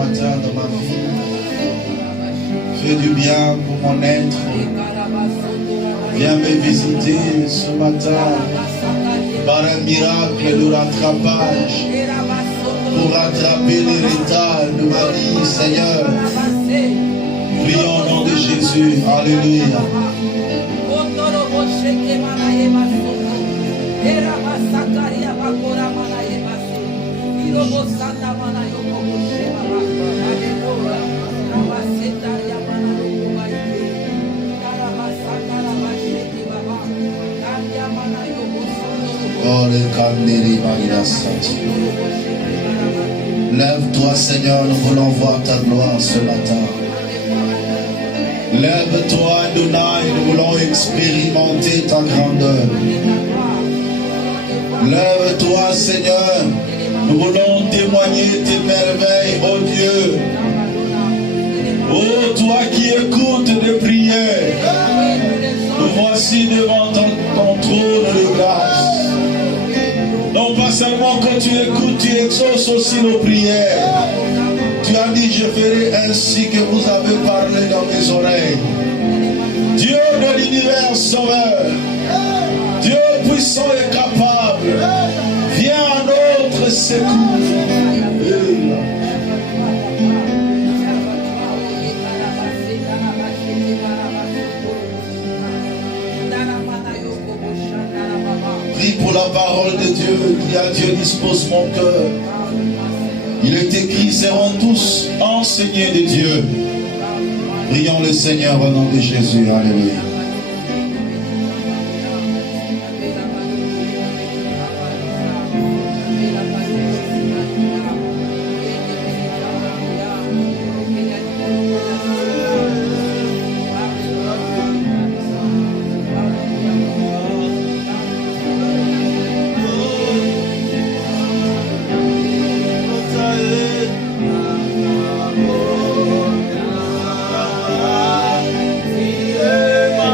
matin dans ma vie. Fais du bien pour mon être. Viens me visiter ce matin par un miracle de rattrapage pour rattraper les retards de ma vie, Seigneur. Prions au nom de Jésus. Alléluia. Lève-toi, Seigneur, nous voulons voir ta gloire ce matin. Lève-toi, Adonai, nous voulons expérimenter ta grandeur. Lève-toi, Seigneur, nous voulons témoigner tes merveilles, oh Dieu. Oh, toi qui écoutes les prières, nous voici devant ton trône de grâce. Non pas seulement quand tu écoutes, tu exauces aussi nos prières. Tu as dit, je ferai ainsi que vous avez parlé dans mes oreilles. Dieu de l'univers sauveur, Dieu puissant et capable, viens à notre secours. Prie pour la parole de Dieu, qui à Dieu dispose mon cœur. Il est écrit, seront tous enseignés de Dieu. Prions le Seigneur au nom de Jésus. Alléluia. Yeah.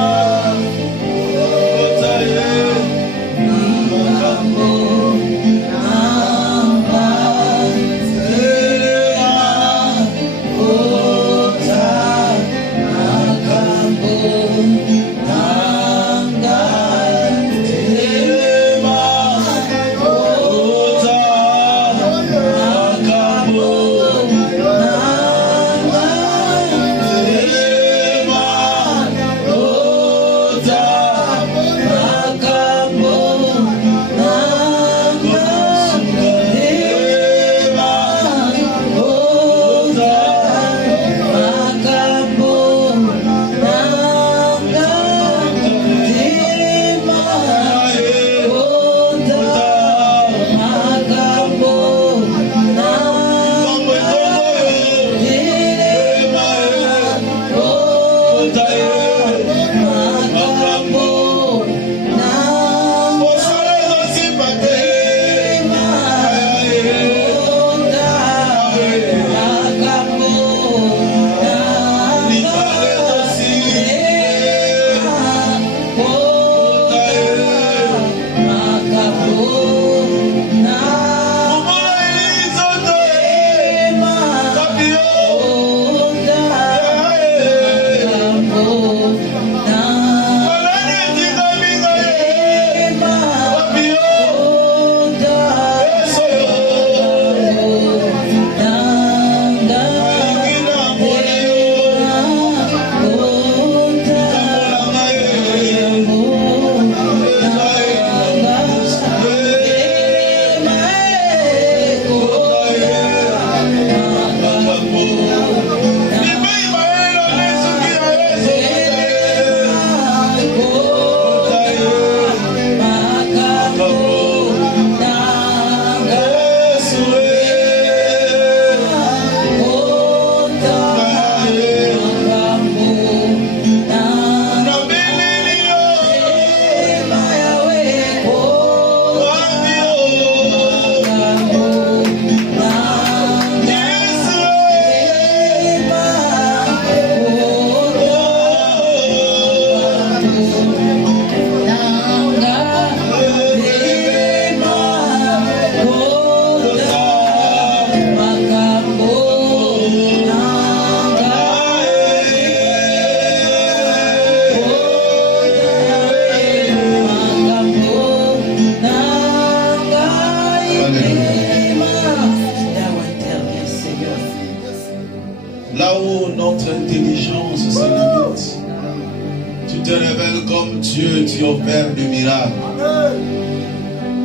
te révèles comme Dieu, tu opères des miracles.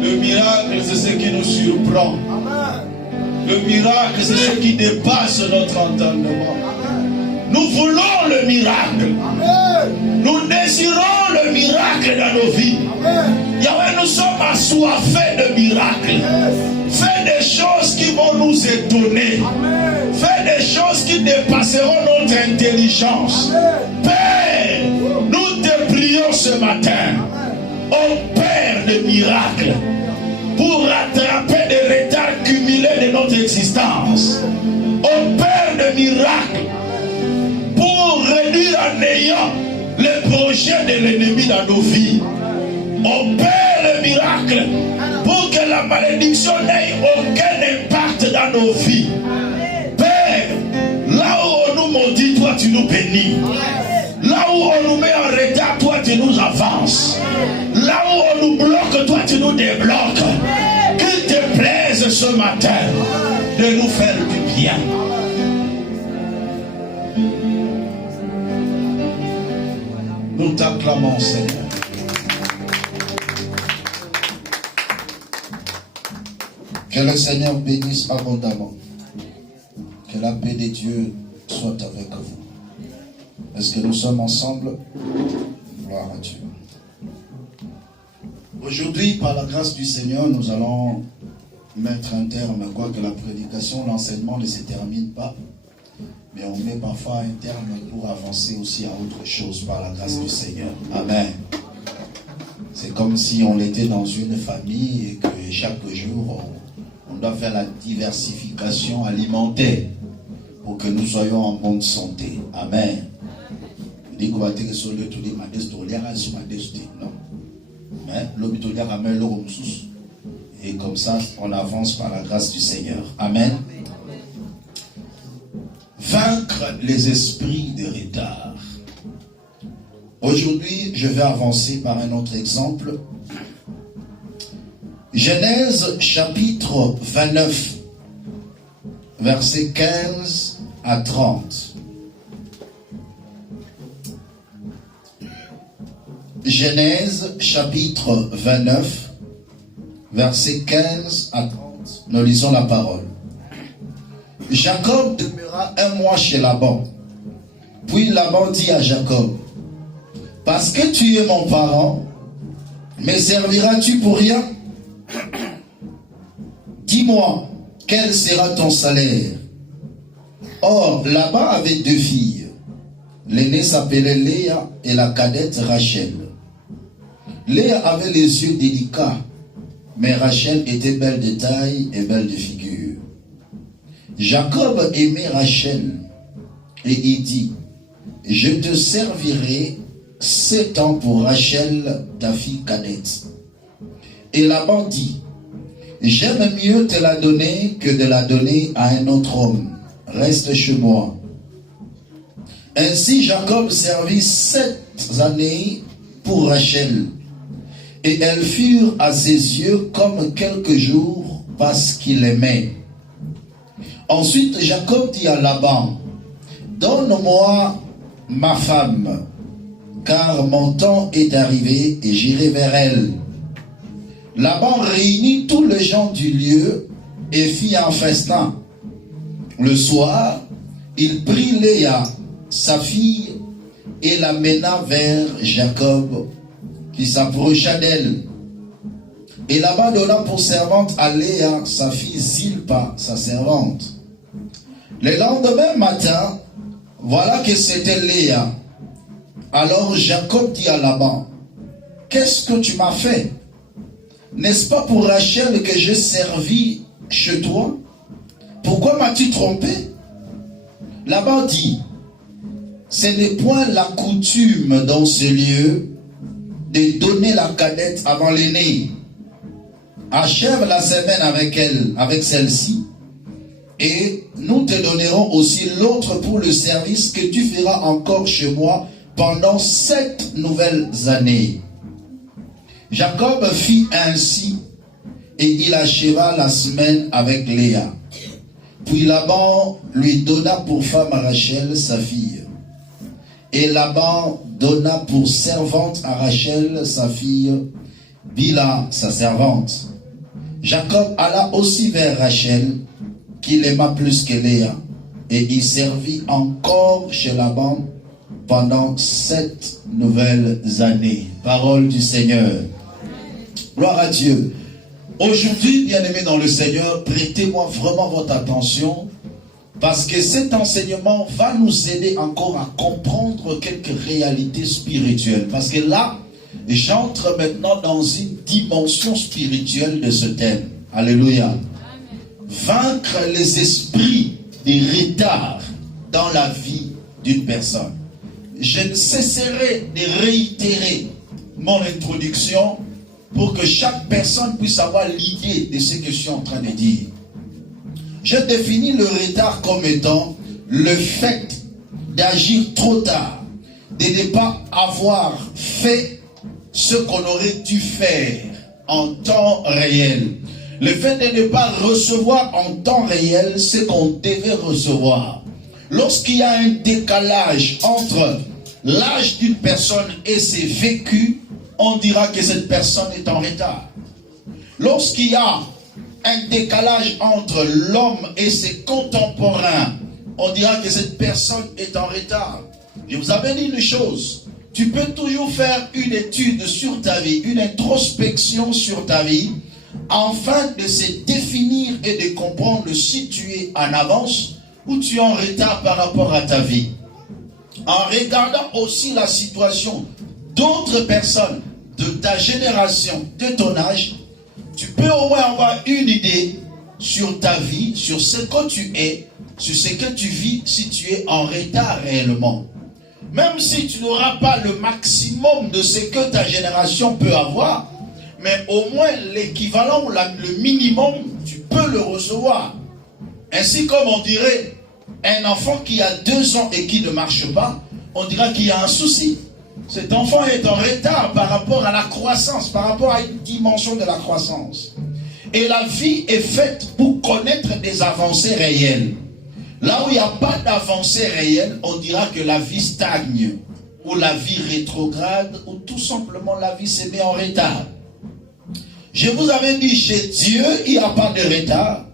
Le miracle, c'est ce qui nous surprend. Le miracle, c'est ce qui dépasse notre entendement. Nous voulons le miracle. Nous désirons le miracle dans nos vies. Yahweh, nous sommes assoiffés de miracles. Fais des choses qui vont nous étonner. Fais des choses qui dépasseront notre intelligence. Père, nous te prions ce matin. Opère des miracles pour rattraper des retards cumulés de notre existence. Opère des miracles pour réduire en néant les projets de l'ennemi dans nos vies. Opère le miracle pour que la malédiction n'ait aucun impact dans nos vies. Père, là où on nous maudit, toi tu nous bénis. Là où on nous met en retard, toi tu nous avances. Là où on nous bloque, toi tu nous débloques. Qu'il te plaise ce matin de nous faire du bien. Nous t'acclamons, Seigneur. Que le Seigneur bénisse abondamment. Que la paix de Dieu soit avec vous. Est-ce que nous sommes ensemble? Gloire à Dieu. Aujourd'hui, par la grâce du Seigneur, nous allons mettre un terme, quoique la prédication, l'enseignement ne se termine pas. Mais on met parfois un terme pour avancer aussi à autre chose par la grâce du Seigneur. Amen. C'est comme si on était dans une famille et que chaque jour, on doit faire la diversification alimentaire pour que nous soyons en bonne santé. Amen. Et comme ça, on avance par la grâce du Seigneur. Amen. Vaincre les esprits de retard. Aujourd'hui, je vais avancer par un autre exemple. Genèse chapitre 29, versets 15 à 30. Genèse chapitre 29, versets 15 à 30. Nous lisons la parole. Jacob demeura un mois chez Laban. Puis Laban dit à Jacob, « Parce que tu es mon parent, me serviras-tu pour rien? Dis-moi, quel sera ton salaire? » Or, Laban avait deux filles. L'aînée s'appelait Léa et la cadette Rachel. Léa avait les yeux délicats, mais Rachel était belle de taille et belle de figure. Jacob aimait Rachel et il dit, « Je te servirai 7 ans pour Rachel, ta fille cadette. » Et Laban dit, « J'aime mieux te la donner que de la donner à un autre homme. Reste chez moi. » Ainsi Jacob servit 7 années pour Rachel, et elles furent à ses yeux comme quelques jours parce qu'il l'aimait. Ensuite Jacob dit à Laban, « Donne-moi ma femme, car mon temps est arrivé et j'irai vers elle. » Laban réunit tous les gens du lieu et fit un festin. Le soir, il prit Léa, sa fille, et la mena vers Jacob, qui s'approcha d'elle. Et Laban donna pour servante à Léa, sa fille Zilpa, sa servante. Le lendemain matin, voilà que c'était Léa. Alors Jacob dit à Laban, « Qu'est-ce que tu m'as fait? N'est-ce pas pour Rachel que j'ai servi chez toi? Pourquoi m'as-tu trompé? » Laban dit, « Ce n'est point la coutume dans ce lieu de donner la cadette avant l'aînée. Achève la semaine avec elle, avec celle-ci, et nous te donnerons aussi l'autre pour le service que tu feras encore chez moi pendant 7 nouvelles années. » Jacob fit ainsi, et il acheva la semaine avec Léa. Puis Laban lui donna pour femme Rachel, sa fille. Et Laban donna pour servante à Rachel, sa fille, Bila, sa servante. Jacob alla aussi vers Rachel, qu'il aima plus que Léa, et il servit encore chez Laban pendant 7 nouvelles années. Parole du Seigneur. Gloire à Dieu. Aujourd'hui, bien-aimés dans le Seigneur, prêtez-moi vraiment votre attention, parce que cet enseignement va nous aider encore à comprendre quelques réalités spirituelles. Parce que là, j'entre maintenant dans une dimension spirituelle de ce thème. Alléluia. Amen. Vaincre les esprits des retards dans la vie d'une personne. Je ne cesserai de réitérer mon introduction pour que chaque personne puisse avoir l'idée de ce que je suis en train de dire. Je définis le retard comme étant le fait d'agir trop tard, de ne pas avoir fait ce qu'on aurait dû faire en temps réel. Le fait de ne pas recevoir en temps réel ce qu'on devait recevoir. Lorsqu'il y a un décalage entre l'âge d'une personne et ses vécus, on dira que cette personne est en retard. Lorsqu'il y a un décalage entre l'homme et ses contemporains, on dira que cette personne est en retard. Je vous avais dit une chose, tu peux toujours faire une étude sur ta vie, une introspection sur ta vie, afin de se définir et de comprendre si tu es en avance ou tu es en retard par rapport à ta vie. En regardant aussi la situation d'autres personnes de ta génération, de ton âge, tu peux au moins avoir une idée sur ta vie, sur ce que tu es, sur ce que tu vis, si tu es en retard réellement. Même si tu n'auras pas le maximum de ce que ta génération peut avoir, mais au moins l'équivalent, le minimum, tu peux le recevoir. Ainsi comme on dirait, un enfant qui a 2 ans et qui ne marche pas, on dira qu'il y a un souci. Cet enfant est en retard par rapport à la croissance, par rapport à une dimension de la croissance. Et la vie est faite pour connaître des avancées réelles. Là où il n'y a pas d'avancée réelle, on dira que la vie stagne, ou la vie rétrograde, ou tout simplement la vie se met en retard. Je vous avais dit, chez Dieu, il n'y a pas de retard,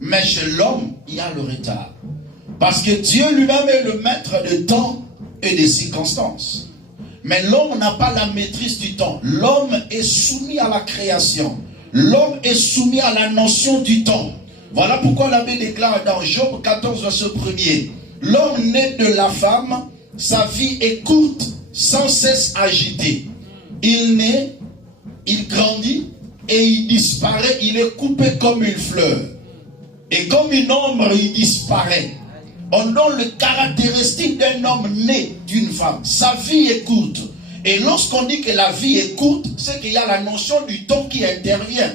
mais chez l'homme, il y a le retard. Parce que Dieu lui-même est le maître de temps et des circonstances. Mais l'homme n'a pas la maîtrise du temps. L'homme est soumis à la création. L'homme est soumis à la notion du temps. Voilà pourquoi la Bible déclare dans Job 14, verset 1er. L'homme né de la femme, sa vie est courte, sans cesse agitée. Il naît, il grandit et il disparaît. Il est coupé comme une fleur. Et comme une ombre, il disparaît. On donne le caractéristique d'un homme né d'une femme. Sa vie est courte. Et lorsqu'on dit que la vie est courte, c'est qu'il y a la notion du temps qui intervient.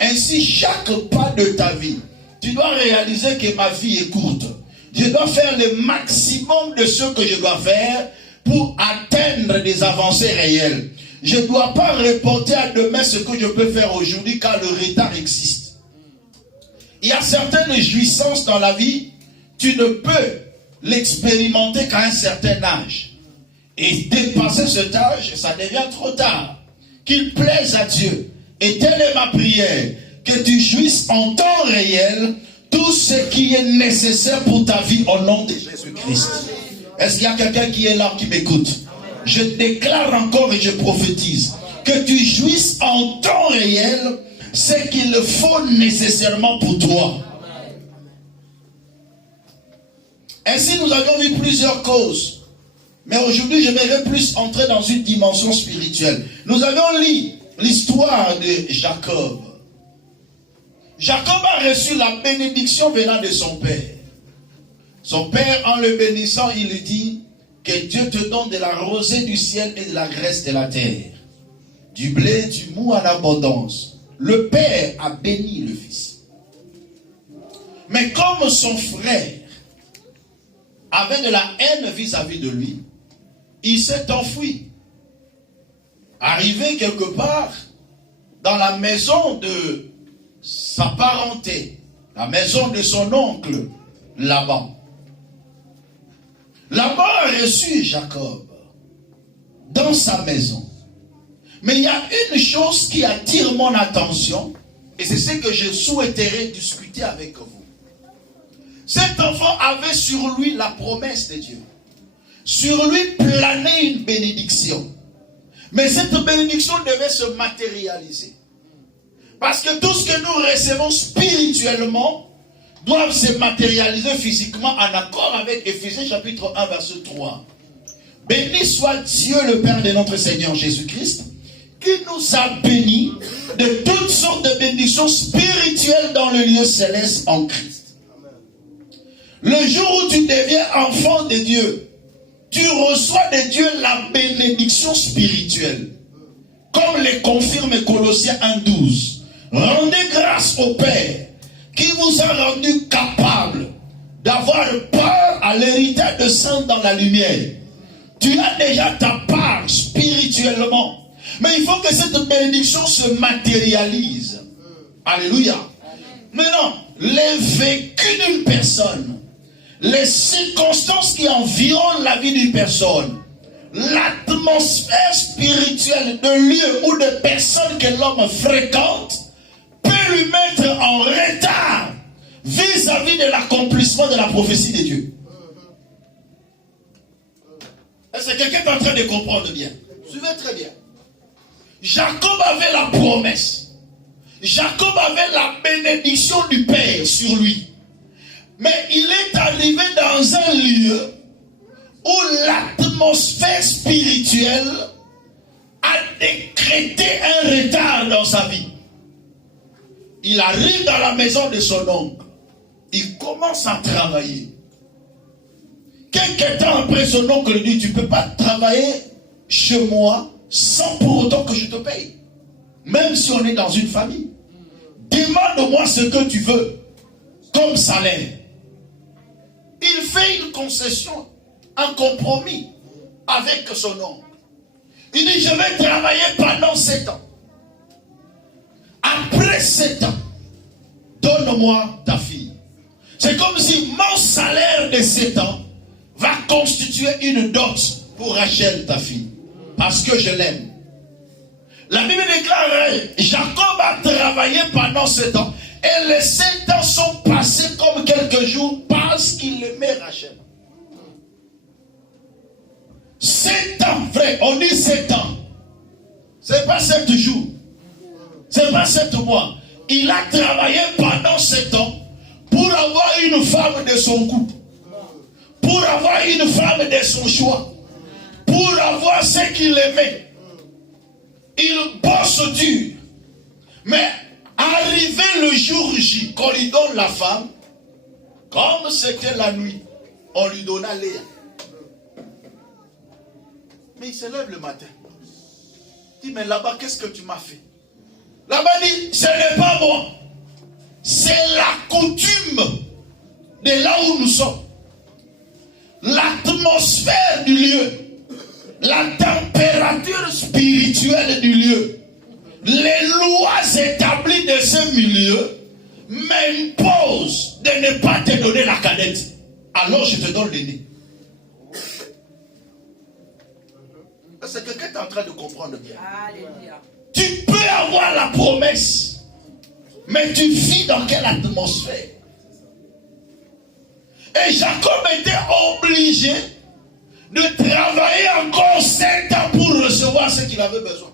Ainsi, chaque pas de ta vie, tu dois réaliser que ma vie est courte. Je dois faire le maximum de ce que je dois faire pour atteindre des avancées réelles. Je ne dois pas reporter à demain ce que je peux faire aujourd'hui car le retard existe. Il y a certaines jouissances dans la vie, tu ne peux l'expérimenter qu'à un certain âge. Et dépasser cet âge, ça devient trop tard. Qu'il plaise à Dieu. Et telle est ma prière, que tu jouisses en temps réel tout ce qui est nécessaire pour ta vie au nom de Jésus-Christ. Est-ce qu'il y a quelqu'un qui est là qui m'écoute? Je déclare encore et je prophétise que tu jouisses en temps réel ce qu'il faut nécessairement pour toi. Ainsi, nous avons vu plusieurs causes. Mais aujourd'hui, j'aimerais plus entrer dans une dimension spirituelle. Nous avons lu l'histoire de Jacob. Jacob a reçu la bénédiction venant de son père. Son père, en le bénissant, il lui dit que Dieu te donne de la rosée du ciel et de la graisse de la terre. Du blé, du mou en abondance. Le père a béni le fils. Mais comme son frère avait de la haine vis-à-vis de lui, il s'est enfui. Arrivé quelque part dans la maison de sa parenté, la maison de son oncle Laban. Laban a reçu Jacob dans sa maison. Mais il y a une chose qui attire mon attention, et c'est ce que je souhaiterais discuter avec vous. Cet enfant avait sur lui la promesse de Dieu. Sur lui planait une bénédiction. Mais cette bénédiction devait se matérialiser. Parce que tout ce que nous recevons spirituellement doit se matérialiser physiquement en accord avec Éphésiens chapitre 1 verset 3. Béni soit Dieu le Père de notre Seigneur Jésus-Christ, qui nous a bénis de toutes sortes de bénédictions spirituelles dans le lieu céleste en Christ. Le jour où tu deviens enfant de Dieu, tu reçois de Dieu la bénédiction spirituelle. Comme le confirme Colossiens 1,12. Rendez grâce au Père qui vous a rendu capable d'avoir part à l'héritage de saints dans la lumière. Tu as déjà ta part spirituellement. Mais il faut que cette bénédiction se matérialise. Alléluia. Maintenant, les vécus d'une personne, les circonstances qui environnent la vie d'une personne, l'atmosphère spirituelle de lieu ou de personnes que l'homme fréquente peut lui mettre en retard vis-à-vis de l'accomplissement de la prophétie de Dieu. Est-ce que quelqu'un est en train de comprendre bien? Suivez très bien. Jacob avait la promesse. Jacob avait la bénédiction du Père sur lui. Mais il est arrivé dans un lieu où l'atmosphère spirituelle a décrété un retard dans sa vie. Il arrive dans la maison de son oncle. Il commence à travailler. Quelques temps après, son oncle lui dit, tu ne peux pas travailler chez moi sans pour autant que je te paye. Même si on est dans une famille. Demande-moi ce que tu veux comme salaire. Il fait une concession, un compromis avec son oncle. Il dit, je vais travailler pendant 7 ans. Après 7 ans, donne-moi ta fille. C'est comme si mon salaire de 7 ans va constituer une dot pour Rachel, ta fille. Parce que je l'aime. La Bible déclare, Jacob a travaillé pendant 7 ans. Et les 7 ans sont passés comme quelques jours parce qu'il aimait Rachel. 7 ans, frère, on dit 7 ans. C'est pas 7 jours. C'est pas 7 mois. Il a travaillé pendant 7 ans pour avoir une femme de son couple. Pour avoir une femme de son choix. Pour avoir ce qu'il aimait. Il bosse dur. Mais arrivé le jour J, qu'on lui donne la femme, comme c'était la nuit, on lui donna Léa. Mais il se lève le matin. Il dit, mais là-bas, qu'est-ce que tu m'as fait? Là-bas, il dit, ce n'est pas moi. C'est la coutume de là où nous sommes. L'atmosphère du lieu. La température spirituelle du lieu. Les lois établies de ce milieu m'imposent de ne pas te donner la cadette. Alors je te donne l'aîné. Est-ce que quelqu'un est en train de comprendre bien? Alléluia. Tu peux avoir la promesse, mais tu vis dans quelle atmosphère? Et Jacob était obligé de travailler encore 7 ans pour recevoir ce qu'il avait besoin.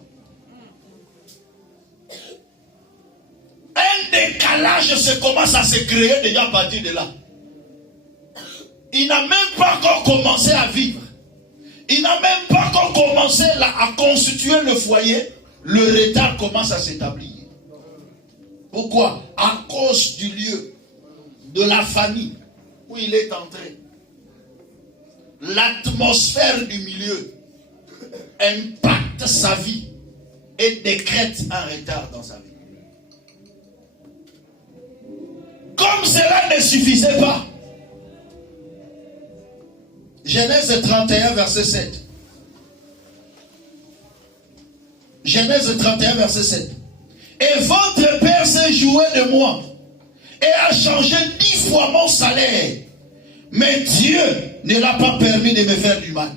Un décalage se commence à se créer déjà à partir de là. Il n'a même pas encore commencé à vivre. Il n'a même pas encore commencé à constituer le foyer. Le retard commence à s'établir. Pourquoi? À cause du lieu, de la famille où il est entré. L'atmosphère du milieu impacte sa vie et décrète un retard dans sa vie. Comme cela ne suffisait pas, Genèse 31, verset 7. Genèse 31, verset 7. Et votre père s'est joué de moi et a changé 10 fois mon salaire. Mais Dieu ne l'a pas permis de me faire du mal.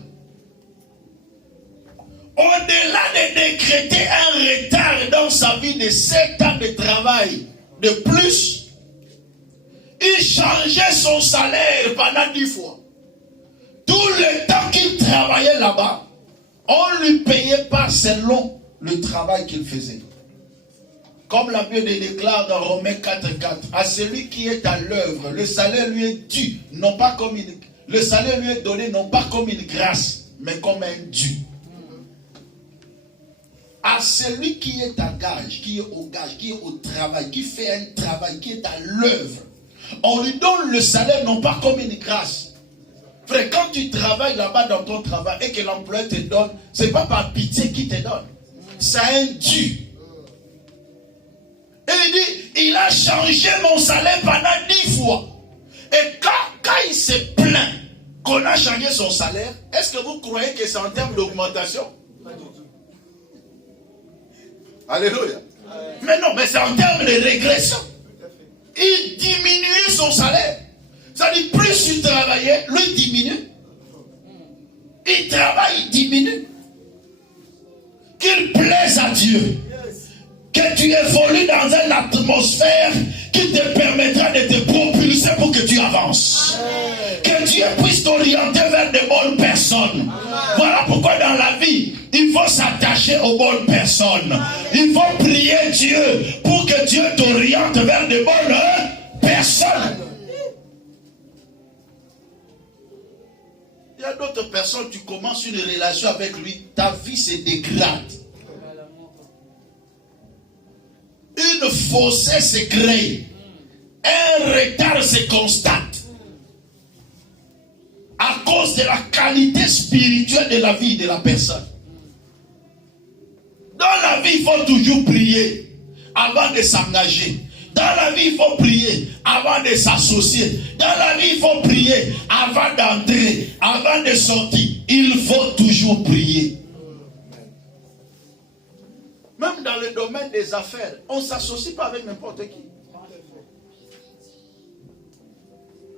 au-delà de décréter un retard dans sa vie de 7 ans de travail de plus, il changeait son salaire pendant 10 fois. Tout le temps qu'il travaillait là-bas, on ne lui payait pas selon le travail qu'il faisait. Comme la Bible déclare dans Romains 4:4, à celui qui est à l'œuvre, le salaire lui est dû, non pas comme le salaire lui est donné non pas comme une grâce, mais comme un dû. À celui qui est à gage, qui est au gage, qui est au travail, qui fait un travail, qui est à l'œuvre, on lui donne le salaire non pas comme une grâce. Frère, quand tu travailles là-bas dans ton travail et que l'employeur te donne, ce n'est pas par pitié qu'il te donne. C'est un dû. Et il dit, il a changé mon salaire pendant 10 fois. Et quand il se plaint qu'on a changé son salaire, est-ce que vous croyez que c'est en termes d'augmentation? Alléluia. Mais non, mais c'est en termes de régression. Il diminuait son salaire. Ça dit, plus il travaillait, lui diminue. Il travaille, il diminue. Qu'il plaise à Dieu. Que tu évolues dans une atmosphère qui te permettra de te propulser pour que tu avances. Que Dieu puisse t'orienter vers de bonnes personnes. Voilà pourquoi dans la vie, il faut s'attacher aux bonnes personnes. Il faut prier Dieu pour que Dieu t'oriente vers de bonnes personnes. Il y a d'autres personnes, tu commences une relation avec lui, ta vie se dégrade. Une fossé se crée. Un retard se constate. À cause de la qualité spirituelle de la vie de la personne. Dans la vie, il faut toujours prier avant de s'engager. Dans la vie, il faut prier avant de s'associer. Dans la vie, il faut prier avant d'entrer, avant de sortir. Il faut toujours prier. Même dans le domaine des affaires, on ne s'associe pas avec n'importe qui.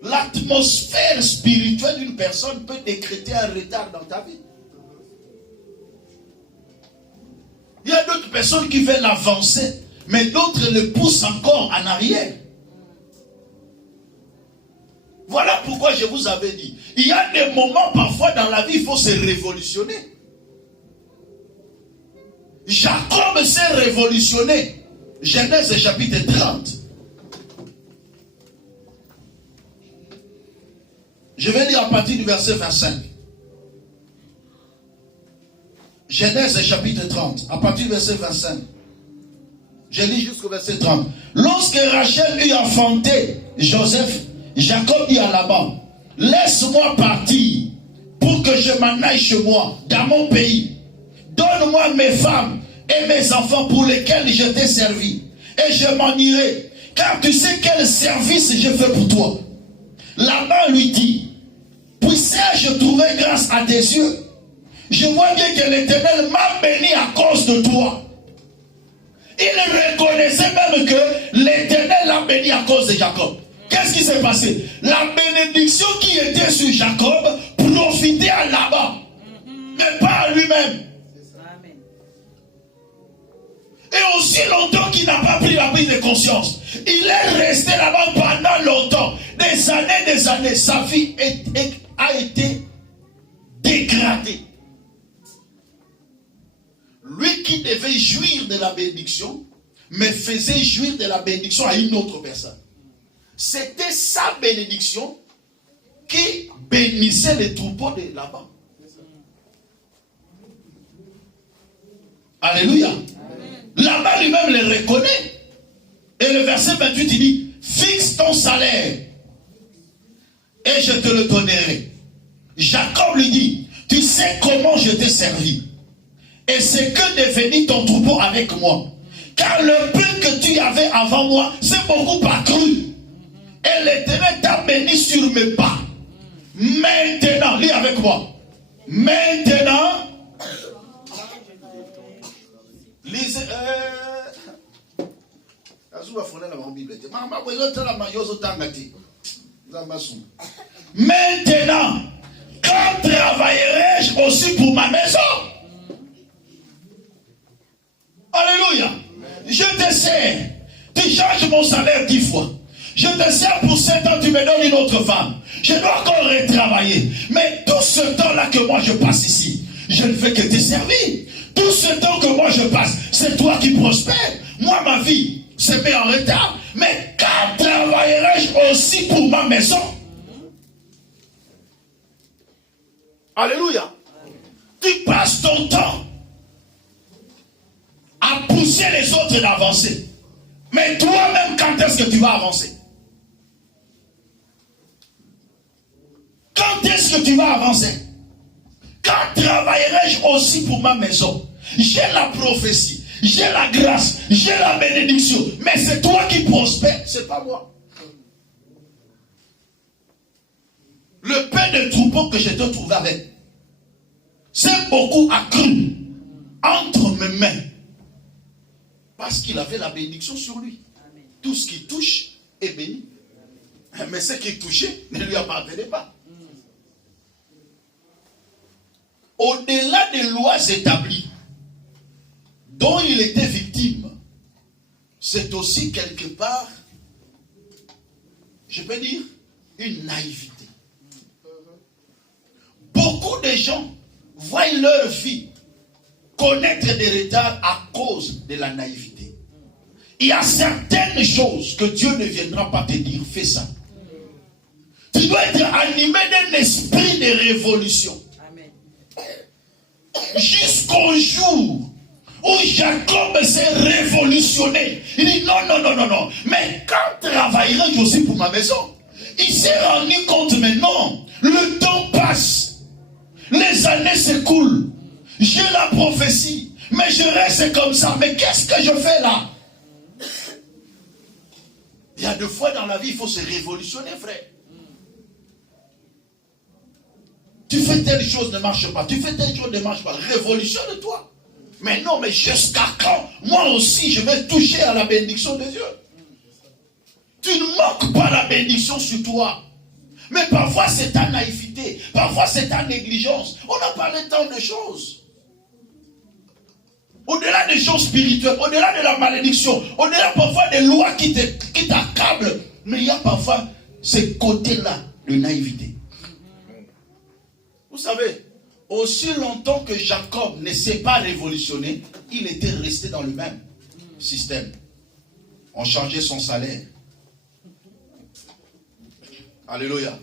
L'atmosphère spirituelle d'une personne peut décréter un retard dans ta vie. Il y a d'autres personnes qui veulent avancer, mais d'autres le poussent encore en arrière. Voilà pourquoi je vous avais dit, il y a des moments parfois dans la vie, il faut se révolutionner. Jacob s'est révolutionné. Genèse chapitre 30. Je vais lire à partir du verset 25. Genèse chapitre 30, à partir du verset 25. Je lis jusqu'au verset 30. Lorsque Rachel eut enfanté Joseph, Jacob dit à Laban, laisse-moi partir pour que je m'en aille chez moi, dans mon pays. Donne-moi mes femmes et mes enfants pour lesquels je t'ai servi, et je m'en irai, car tu sais quel service je fais pour toi. Laban lui dit, puissais-je trouver grâce à tes yeux? Je vois bien que l'Éternel m'a béni à cause de toi. Il reconnaissait même que l'Éternel l'a béni à cause de Jacob. Qu'est-ce qui s'est passé? La bénédiction qui était sur Jacob profitait à Laban, mais pas à lui-même. Et aussi longtemps qu'il n'a pas pris la prise de conscience, il est resté là-bas pendant longtemps, des années, sa vie a été dégradée. Lui qui devait jouir de la bénédiction, mais faisait jouir de la bénédiction à une autre personne. C'était sa bénédiction qui bénissait les troupeaux de Laban. Alléluia. Laban lui-même le reconnaît. Et le verset 28, il dit, fixe ton salaire et je te le donnerai. Jacob lui dit, tu sais comment je t'ai servi. Et c'est que devenu ton troupeau avec moi. Car le peu que tu avais avant moi, c'est beaucoup accru. Et l'Éternel t'a béni sur mes pas. Maintenant, lis avec moi. Maintenant, lisez. Maintenant, quand travaillerai-je aussi pour ma maison? sers. Tu changes mon salaire 10 fois. Je te sers pour 7 ans, tu me donnes une autre femme. Je dois encore retravailler. Mais tout ce temps-là que moi je passe ici, je ne fais que te servir. Tout ce temps que moi je passe, c'est toi qui prospères. Moi, ma vie se met en retard. Mais quand travaillerai-je aussi pour ma maison? Alléluia. Tu passes ton temps à pousser les autres d'avancer. Mais toi-même, quand est-ce que tu vas avancer? Quand est-ce que tu vas avancer? Quand travaillerai-je aussi pour ma maison? J'ai la prophétie, j'ai la grâce, j'ai la bénédiction. Mais c'est toi qui prospères, c'est pas moi. Le père de troupeau que je te trouve avec, c'est beaucoup accru entre mes mains. Parce qu'il avait la bénédiction sur lui. Amen. Tout ce qui touche est béni. Mais ce qui touchait ne lui appartenait pas. Au-delà des lois établies dont il était victime, c'est aussi quelque part, je peux dire, une naïveté. Beaucoup de gens voient leur vie connaître des retards à cause de la naïveté. Il y a certaines choses que Dieu ne viendra pas te dire, fais ça. Tu dois être animé d'un esprit de révolution. Amen. Jusqu'au jour où Jacob s'est révolutionné. Il dit non. Mais quand travaillerai-je aussi pour ma maison? Il s'est rendu compte maintenant. Le temps passe. Les années s'écoulent. J'ai la prophétie, mais je reste comme ça. Mais qu'est-ce que je fais là? Il y a 2 fois dans la vie, il faut se révolutionner, frère. Tu fais telle chose, ne marche pas. Tu fais telle chose, ne marche pas. Révolutionne-toi. Mais non, mais jusqu'à quand? Moi aussi, je vais toucher à la bénédiction de Dieu. Tu ne manques pas la bénédiction sur toi. Mais parfois, c'est ta naïveté. Parfois, c'est ta négligence. On a parlé tant de choses. Au-delà des choses spirituelles, au-delà de la malédiction, au-delà parfois des lois qui t'accablent, mais il y a parfois ces côtés-là de naïveté. Vous savez, aussi longtemps que Jacob ne s'est pas révolutionné, il était resté dans le même système. On changeait son salaire. Alléluia.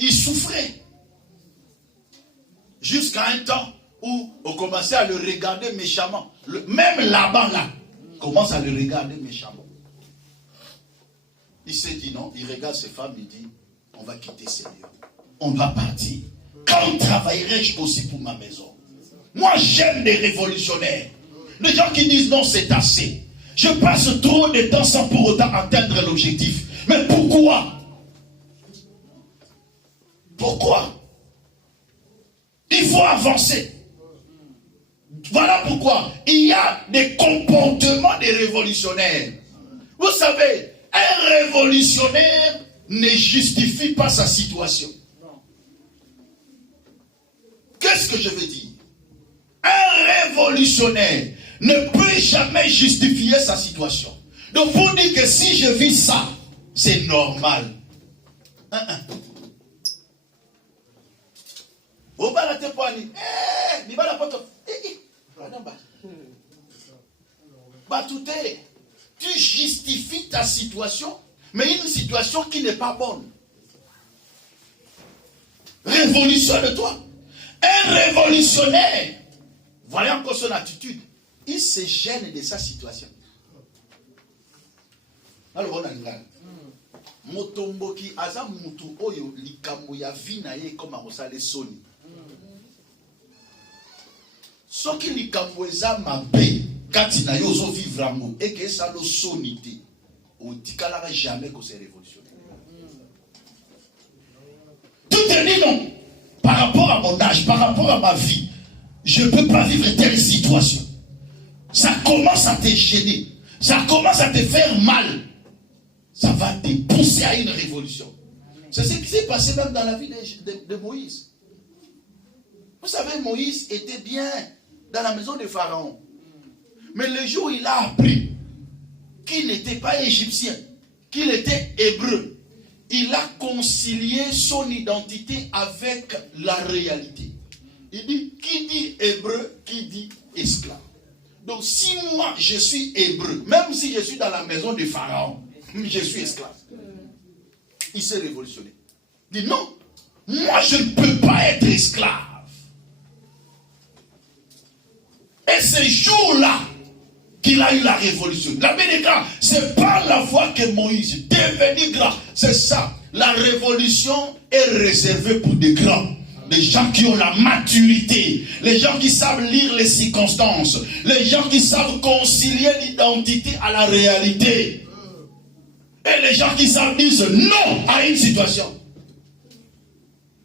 Il souffrait. Jusqu'à un temps où on commençait à le regarder méchamment. Même là-bas, là, commence à le regarder méchamment. Il s'est dit non, il regarde ses femmes, il dit, on va quitter ces lieux. On va partir. Quand travaillerai-je aussi pour ma maison? Moi, j'aime les révolutionnaires. Les gens qui disent non, c'est assez. Je passe trop de temps sans pour autant atteindre l'objectif. Mais pourquoi? Pourquoi? Il faut avancer. Voilà pourquoi il y a des comportements des révolutionnaires. Vous savez, un révolutionnaire ne justifie pas sa situation. Qu'est-ce que je veux dire? Un révolutionnaire ne peut jamais justifier sa situation. Donc vous dites que si je vis ça, c'est normal. Tu justifies ta situation, mais une situation qui n'est pas bonne. Révolutionne-toi. Un révolutionnaire, voyant encore son attitude, il se gêne de sa situation. Alors on a une gamme. Motomboki aza mutu oyo likambo ya vina ye koma osale soni. Soki likambo eza mabe kati na yo zo vivre amour et que ça lo soni te, on tikalaka jamais que c'est révolutionnaire. Tout te dit non. Par rapport à mon âge, par rapport à ma vie, je ne peux pas vivre telle situation. Ça commence à te gêner. Ça commence à te faire mal. Ça va te pousser à une révolution. C'est ce qui s'est passé même dans la vie de Moïse. Vous savez, Moïse était bien dans la maison de Pharaon. Mais le jour où il a appris qui n'était pas égyptien, qu'il était hébreu, il a concilié son identité avec la réalité. Il dit, qui dit hébreu, qui dit esclave. Donc si moi je suis hébreu, même si je suis dans la maison de Pharaon, je suis esclave. Il s'est révolutionné. Il dit non, moi je ne peux pas être esclave. Et ce jour-là qu'il a eu la révolution. La bénédiction, c'est par la foi que Moïse est devenu grand. C'est ça. La révolution est réservée pour des grands. Les gens qui ont la maturité, les gens qui savent lire les circonstances, les gens qui savent concilier l'identité à la réalité. Et les gens qui savent dire non à une situation.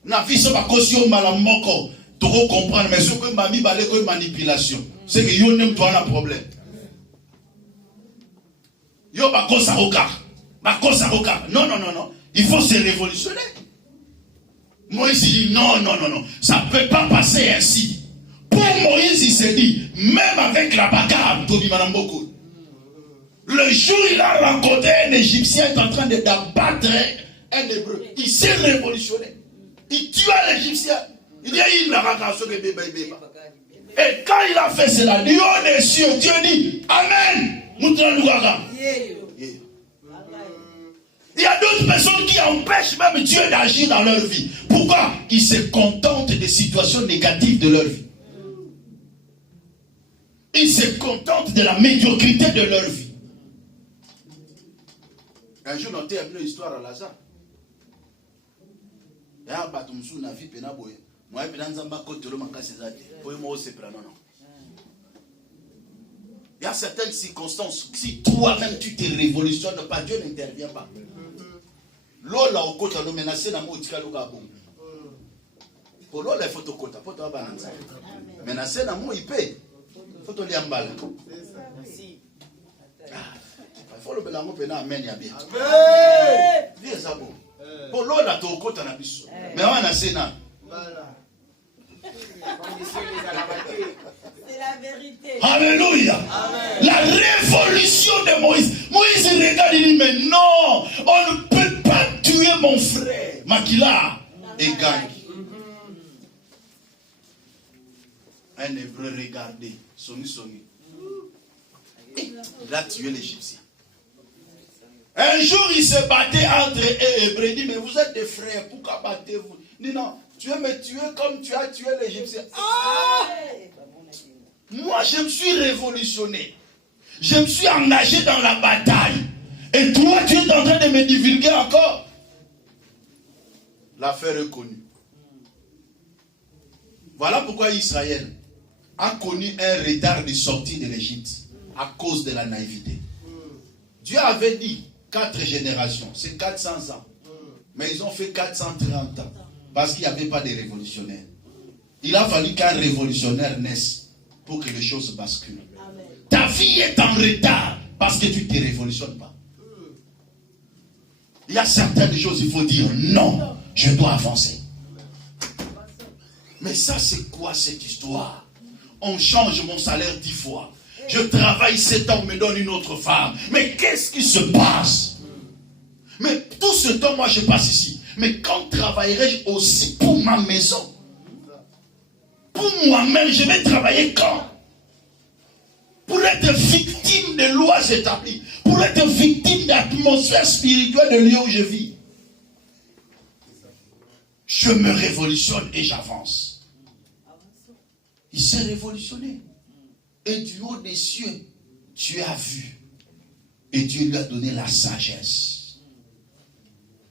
Na vie ça va caution malamoko. Tu vas comprendre, mais ce que mami balé comme manipulation, c'est que yo n'aime pas un problème. Yo ba kosa roka. Non. Il faut se révolutionner. Moïse dit non. Ça ne peut pas passer ainsi. Pour Moïse, il s'est dit, même avec la bagarre, le jour où il a rencontré un Égyptien en train d'abattre un Hébreu, il s'est révolutionné. Il tua l'Égyptien. Il dit, il n'a pas qu'à se bébé. Et quand il a fait cela, Dieu des cieux, Dieu dit, Amen. Il y a d'autres personnes qui empêchent même Dieu d'agir dans leur vie. Pourquoi? Ils se contentent des situations négatives de leur vie. Ils se contentent de la médiocrité de leur vie. Un jour, on a appris une histoire à Lazare. Il y a certaines circonstances, si toi-même tu te révolutionnes pas, Dieu n'intervient pas. Lola au côté de menacer na motika loka bon. Pour lola il faut te côté, faut te balancer. Menacer na mo ipé, faut te liambala. Il faut le belango pena amen ya bien. Amen. Viens ça bon. Pour lola to côté na biso. Mais on a sena. Voilà. C'est la vérité. Alléluia. Amen. La révolution de Moïse. Moïse regarde et dit mais non, on ne peut pas tuer mon frère. Makila et gagne. Un Hébreu regardait, songi. Il a tué l'Égyptien. Un jour il se battait entre eux et Hébreux. Il dit mais vous êtes des frères, pourquoi battez-vous? Il dit non, tu veux me tuer comme tu as tué l'Égyptien. Ah! Moi, je me suis révolutionné. Je me suis engagé dans la bataille. Et toi, tu es en train de me divulguer encore. L'affaire est connue. Voilà pourquoi Israël a connu un retard de sortie de l'Égypte à cause de la naïveté. Dieu avait dit 4 générations, c'est 400 ans. Mais ils ont fait 430 ans parce qu'il n'y avait pas de révolutionnaire. Il a fallu qu'un révolutionnaire naisse pour que les choses basculent. Amen. Ta vie est en retard parce que tu ne te révolutionnes pas. Il y a certaines choses, il faut dire non, je dois avancer. Mais ça, c'est quoi cette histoire? On change mon salaire 10 fois. Je travaille 7 ans, on me donne une autre femme. Mais qu'est-ce qui se passe? Mais tout ce temps, moi, je passe ici. Mais quand travaillerai-je aussi pour ma maison? Pour moi-même, je vais travailler quand? Pour être victime des lois établies. Pour être victime de l'atmosphère spirituelle de lieu où je vis. Je me révolutionne et j'avance. Il s'est révolutionné. Et du haut des cieux, Dieu a vu. Et Dieu lui a donné la sagesse.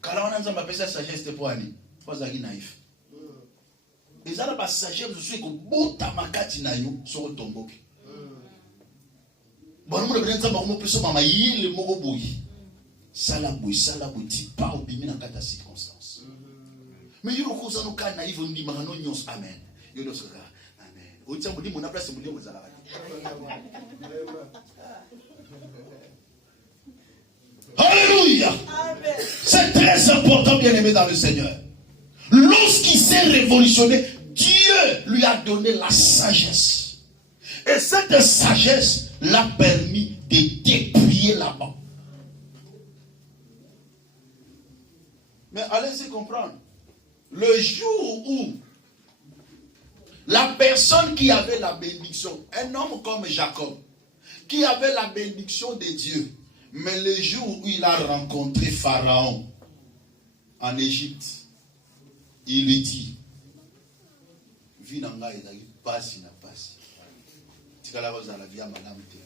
Quand on a appelé ça sagesse, c'était pour Annie. Pas naïf. Et ça, la sagesse, je suis comme Bota Makati Nayo sur le tombeau. Bon, nous avons plus de maman, il est mort au bout. Ça la bouille, pas au bimi dans quatre circonstances. Mais il y a des choses qui sont naïves, on dit, amen. Il y a des choses amen. On dit, mon place, c'est mon Alléluia. C'est très important, bien aimé dans le Seigneur. Lorsqu'il s'est révolutionné, Dieu lui a donné la sagesse. Et cette sagesse l'a permis de dépouiller qui est là-bas. Mais allez-y comprendre. Le jour où la personne qui avait la bénédiction, un homme comme Jacob, qui avait la bénédiction de Dieu, mais le jour où il a rencontré Pharaon en Égypte, il lui dit, vie nanga ezali pasi na pasi. Tikala baza la vie à madame te.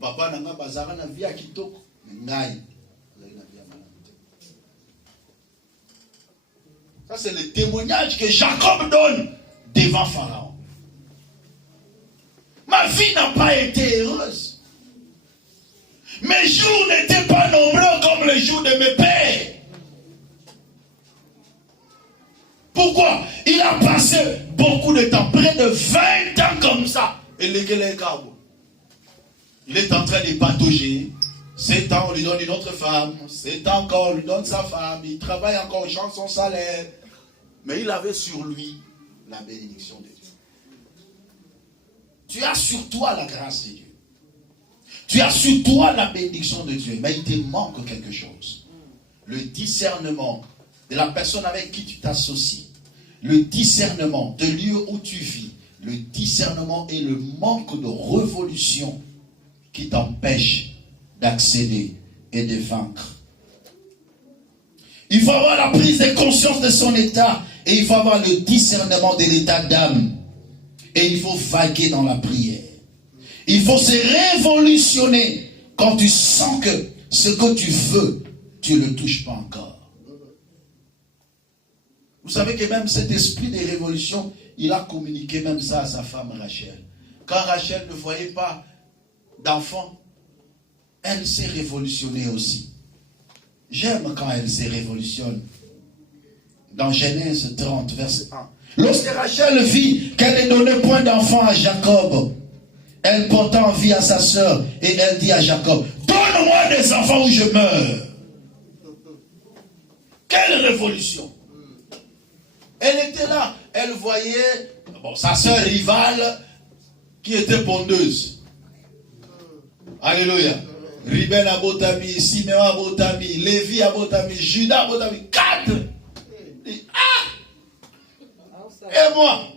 Papa nanga bazara na vie à kitoko, ngai ezali na vie à madame te. Ça c'est le témoignage que Jacob donne devant Pharaon. Ma vie n'a pas été heureuse. Mes jours n'étaient pas nombreux comme les jours de mes pères. Pourquoi? Il a passé beaucoup de temps, près de 20 ans comme ça. Et il est en train de patauger. 7 ans, on lui donne une autre femme. 7 ans encore, on lui donne sa femme. Il travaille encore, il change son salaire. Mais il avait sur lui la bénédiction de Dieu. Tu as sur toi la grâce de Dieu. Tu as sur toi la bénédiction de Dieu. Mais il te manque quelque chose. Le discernement de la personne avec qui tu t'associes. Le discernement de lieu où tu vis. Le discernement et le manque de révolution qui t'empêche d'accéder et de vaincre. Il faut avoir la prise de conscience de son état et il faut avoir le discernement de l'état d'âme. Et il faut vaguer dans la prière. Il faut se révolutionner quand tu sens que ce que tu veux, tu ne le touches pas encore. Vous savez que même cet esprit de révolution, il a communiqué même ça à sa femme Rachel. Quand Rachel ne voyait pas d'enfant, elle s'est révolutionnée aussi. J'aime quand elle se révolutionne. Dans Genèse 30, verset 1. Lorsque Rachel vit qu'elle ne donnait point d'enfant à Jacob, elle porta envie à sa sœur et elle dit à Jacob, donne-moi des enfants ou je meurs. Quelle révolution! Elle était là, elle voyait sa sœur rivale qui était pondeuse. Alléluia. Ruben a botami, Simeon a botami, Lévi a botami, Judas a botami, 4. Et moi,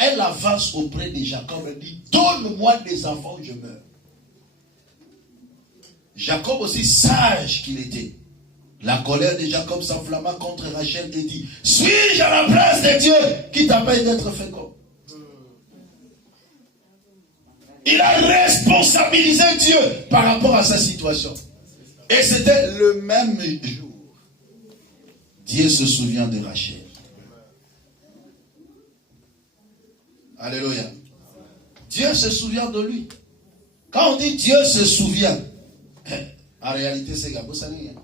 elle avance auprès de Jacob et dit, donne-moi des enfants ou je meurs. Jacob aussi sage qu'il était. La colère de Jacob s'enflamma contre Rachel et dit, suis-je à la place de Dieu qui t'appelle d'être fécond? Il a responsabilisé Dieu par rapport à sa situation. Et c'était le même jour. Dieu se souvient de Rachel. Alléluia. Dieu se souvient de lui. Quand on dit Dieu se souvient, en réalité c'est Gabo Sané.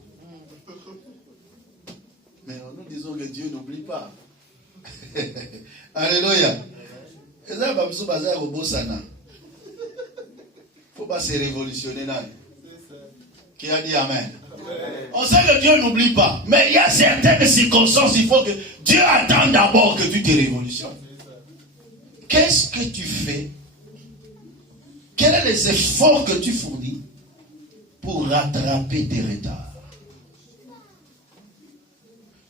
Mais nous disons que Dieu n'oublie pas. Alléluia. Il ne faut pas se révolutionner là. Qui a dit Amen? On sait que Dieu n'oublie pas. Mais il y a certaines circonstances, il faut que Dieu attende d'abord que tu te révolutionnes. Qu'est-ce que tu fais? Quels sont les efforts que tu fournis pour rattraper tes retards?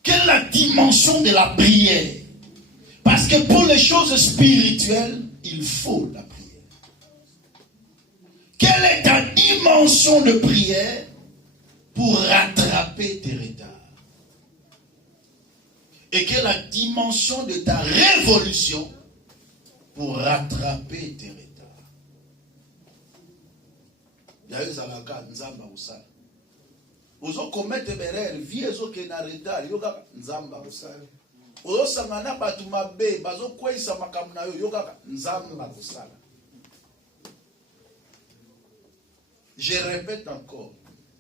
Quelle est la dimension de la prière? Parce que pour les choses spirituelles, il faut la prière. Quelle est ta dimension de prière pour rattraper tes retards? Et quelle est la dimension de ta révolution pour rattraper tes retards? Ozo commettre erreur, vie ezo ke na retard, yoka nzamba kusala. Ozo sangana batu mabe, bazo kwesa makambo na yo, yoka nzamba kusala. Je répète encore,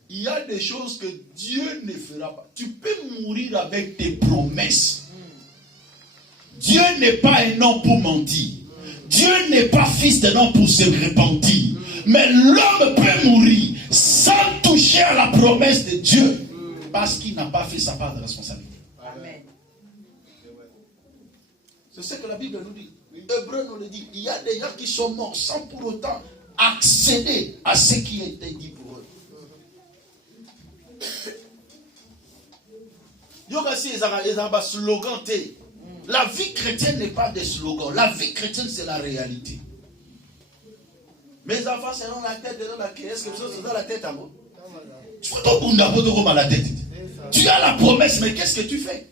il y a des choses que Dieu ne fera pas. Tu peux mourir avec tes promesses. Dieu n'est pas un homme pour mentir. Dieu n'est pas fils d'un homme pour se repentir. Mais l'homme peut mourir sans toucher à la promesse de Dieu parce qu'il n'a pas fait sa part de responsabilité. Amen. C'est ce que la Bible nous dit. Hébreu nous le dit. Il y a des gens qui sont morts sans pour autant accéder à ce qui était dit pour eux. La vie chrétienne n'est pas des slogans. La vie chrétienne, c'est la réalité. Mes enfants seront la tête de la tête. Est-ce que vous êtes dans la tête à moi? Tu as la promesse, mais qu'est-ce que tu fais?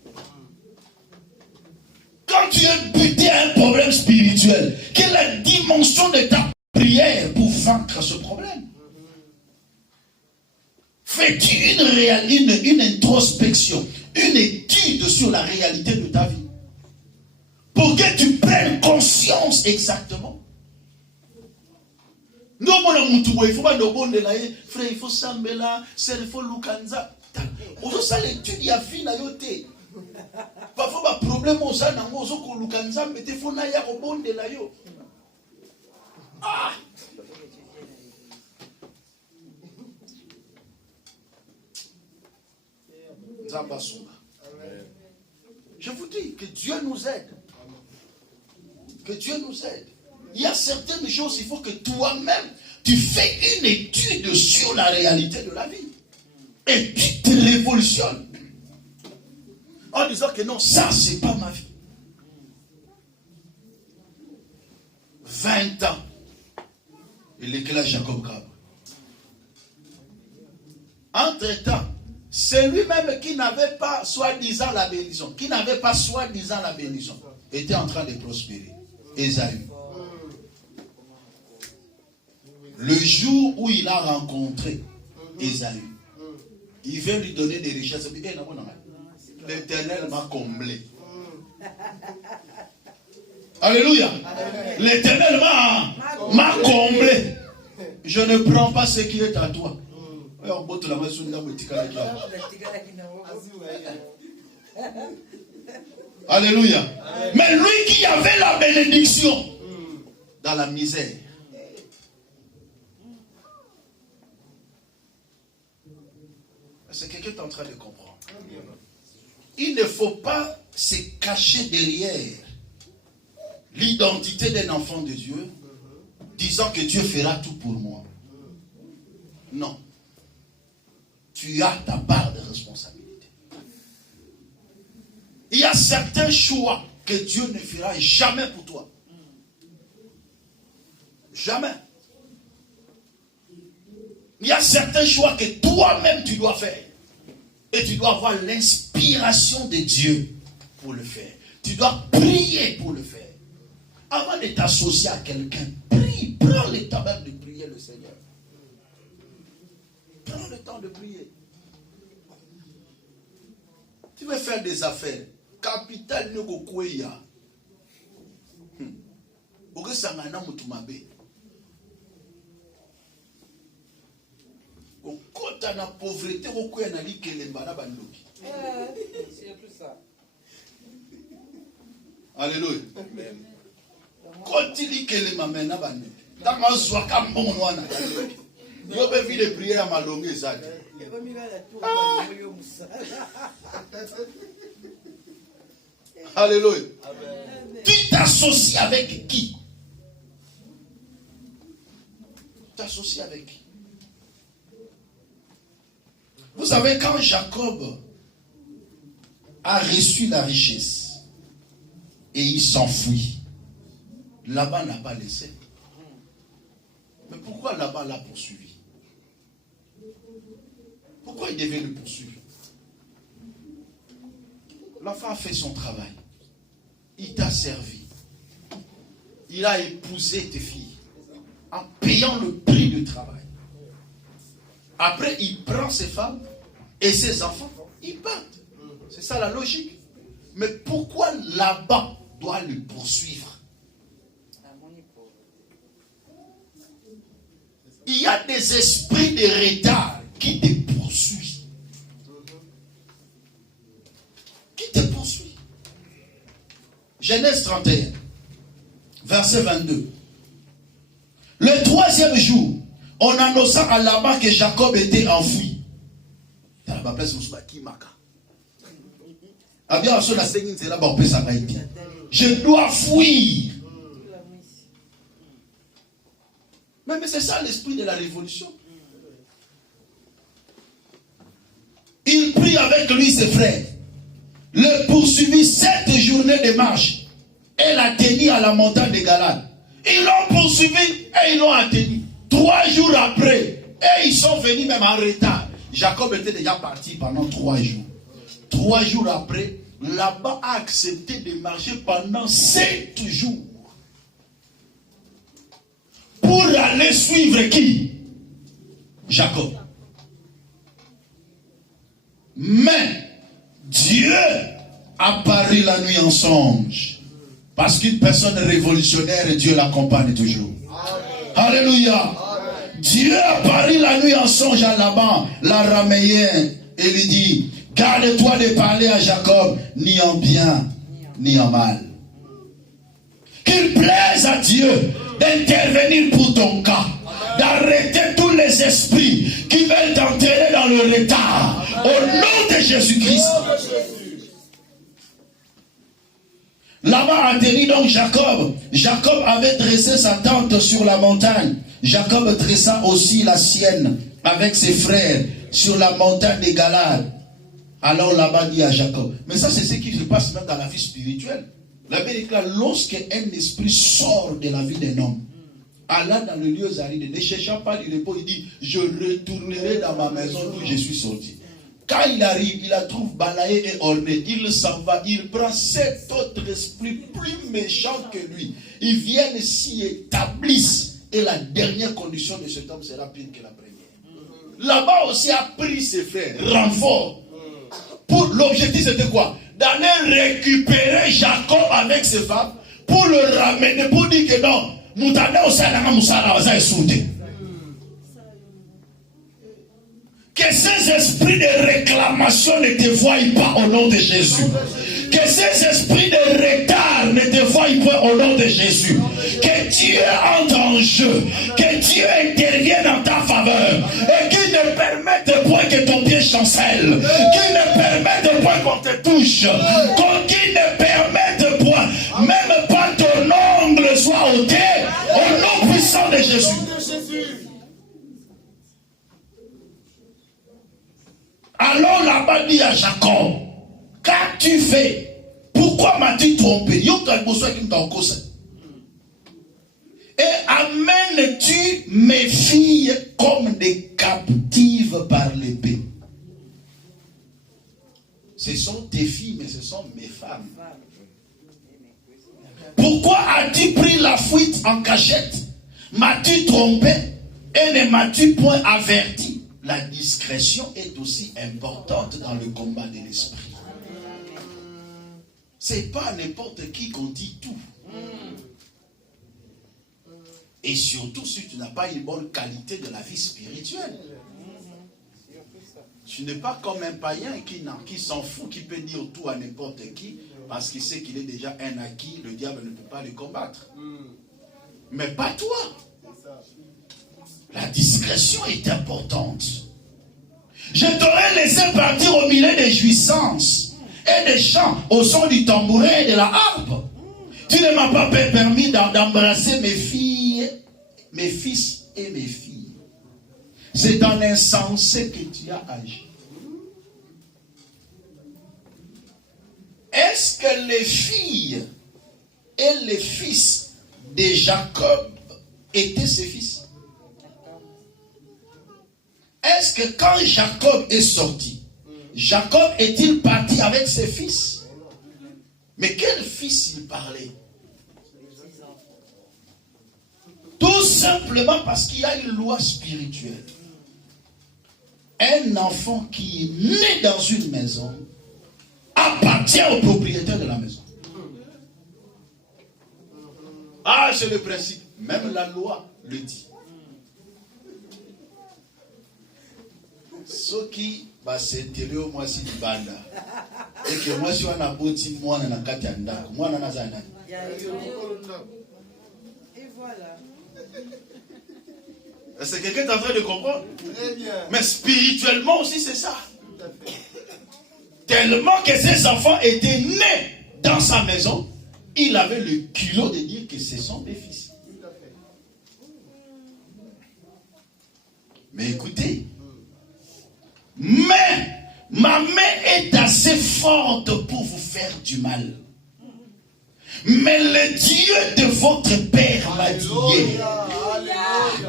Quand tu es buté à un problème spirituel, quelle est la dimension de ta prière pour vaincre ce problème? Fais-tu une introspection, une étude sur la réalité de ta vie? Pour que tu prennes conscience exactement. Non, il faut pas de frère, il faut s'embêler, il faut lukanza. Ça l'étude, il y a vie na yote. Parfois, le problème aux gens, ils ont lukanza, mais il faut na ya au de la yo. Ah! Je vous dis que Dieu nous aide. Que Dieu nous aide. Il y a certaines choses, il faut que toi-même, tu fais une étude sur la réalité de la vie. Et tu te révolutionnes. En disant que non, ça, c'est pas ma vie. 20 ans. Il éclate Jacob Grab. Entre-temps, c'est lui-même qui n'avait pas soi-disant la bénédiction, était en train de prospérer. Ésaü. Le jour où il a rencontré Ésaü, il veut lui donner des richesses. L'Éternel m'a comblé. Alléluia. L'Éternel m'a comblé. Je ne prends pas ce qui est à toi. Alléluia. Mais lui qui avait la bénédiction dans la misère. C'est quelqu'un qui est en train de comprendre. Il ne faut pas se cacher derrière l'identité d'un enfant de Dieu, disant que Dieu fera tout pour moi. Non. Tu as ta part de responsabilité. Il y a certains choix que Dieu ne fera jamais pour toi. Jamais. Il y a certains choix que toi-même tu dois faire. Et tu dois avoir l'inspiration de Dieu pour le faire. Tu dois prier pour le faire. Avant de t'associer à quelqu'un, prie. Prends le temps même de prier le Seigneur. Prends le temps de prier. Tu veux faire des affaires. Capital ne kokweya. Oge sangana mutumabe. Okota na pauvreté kokweya na likelemba na bandoki. C'est tout ça. Alléluia. Koti likelemba mena bandoki. Tanga zwaka mbongo wana. Yo be vie de prière à malongue ezaki. Alléluia. Tu t'associes avec qui? T'associes avec qui? Vous savez, quand Jacob a reçu la richesse et il s'enfuit, Laban n'a pas laissé. Mais pourquoi Laban l'a poursuivi? Pourquoi il devait le poursuivre? L'enfant a fait son travail. Il t'a servi. Il a épousé tes filles en payant le prix du travail. Après, il prend ses femmes et ses enfants. Ils partent. C'est ça la logique. Mais pourquoi Laban doit le poursuivre? Il y a des esprits de retard qui te poursuivent. Qui te poursuit. Genèse 31, verset 22. Le 3e jour, on annonça à Laban que Jacob était enfoui. Je dois fuir. Mais c'est ça l'esprit de la révolution. Il prit avec lui ses frères, le poursuivit 7 journées de marche et l'atteignit à la montagne de Galade. Ils l'ont poursuivi et ils l'ont atteint. 3 jours après, et ils sont venus même en retard. Jacob était déjà parti pendant 3 jours. 3 jours après, Laban a accepté de marcher pendant 7 jours. Pour aller suivre qui? Jacob. Mais Dieu apparut la nuit en songe. Parce qu'une personne révolutionnaire, Dieu l'accompagne toujours. Amen. Alléluia. Amen. Dieu apparut la nuit en songe à Laban, l'araméen, et lui dit, garde-toi de parler à Jacob, ni en bien, ni en mal. Qu'il plaise à Dieu d'intervenir pour ton cas, d'arrêter tous les esprits qui veulent t'entraîner dans le retard. Au nom de Jésus-Christ. Laban atteignit donc Jacob. Jacob avait dressé sa tente sur la montagne. Jacob dressa aussi la sienne avec ses frères sur la montagne de Galade. Alors Laban dit à Jacob, mais ça c'est ce qui se passe même dans la vie spirituelle. La Bible déclare, lorsqu'un esprit sort de la vie d'un homme, Allah dans le lieu aride, ne cherchant pas du repos, il dit, je retournerai dans ma maison d'où je suis sorti. Quand il arrive, il la trouve balayée et ornée. Il s'en va, il prend 7 autres esprits plus méchants que lui. Ils viennent s'y établissent. Et la dernière condition de cet homme sera pire que la première. Là-bas aussi a pris ses frères, renfort. Pour l'objectif c'était quoi? D'aller récupérer Jacob avec ses femmes pour le ramener, pour dire que non, que ces esprits de réclamation ne te voient pas au nom de Jésus. Que ces esprits de retard ne te voient pas au nom de Jésus. Que Dieu entre en jeu. Que Dieu intervienne en ta faveur. Et qu'il ne permette point que ton pied chancelle. Qu'il ne permette point qu'on te touche. Qu'il ne permette point, même pas ton ongle soit ôté. Au nom puissant de Jésus. Alors Laban dit à Jacob, qu'as-tu fait? Pourquoi m'as-tu trompé? Et amènes-tu mes filles comme des captives par l'épée? Ce sont tes filles, mais ce sont mes femmes. Pourquoi as-tu pris la fuite en cachette? M'as-tu trompé et ne m'as-tu point averti? La discrétion est aussi importante dans le combat de l'esprit. C'est pas n'importe qui qu'on dit tout. Et surtout si tu n'as pas une bonne qualité de la vie spirituelle. Tu n'es pas comme un païen qui s'en fout, qui peut dire tout à n'importe qui, parce qu'il sait qu'il est déjà un acquis, le diable ne peut pas le combattre. Mais pas toi. La discrétion est importante. Je t'aurais laissé partir au milieu des jouissances et des chants au son du tambourin et de la harpe. Tu ne m'as pas permis d'embrasser mes filles, mes fils et mes filles. C'est en insensé que tu as agi. Est-ce que les filles et les fils de Jacob étaient ses fils? Est-ce que quand Jacob est sorti, Jacob est-il parti avec ses fils? Mais quel fils il parlait? Tout simplement parce qu'il y a une loi spirituelle. Un enfant qui est né dans une maison appartient au propriétaire de la maison. Ah, c'est le principe. Même la loi le dit. Ce qui va s'intéresser au moins si du banda. Et que moi, si on a bâti moi dans la katanda, moi dans la zana. Et voilà. Est-ce que quelqu'un est en train de comprendre? Mais spirituellement aussi, c'est ça. Tellement que ces enfants étaient nés dans sa maison, il avait le culot de dire que ce sont des fils. Mais écoutez, mais ma main est assez forte pour vous faire du mal. Mais le Dieu de votre père m'a dit hier,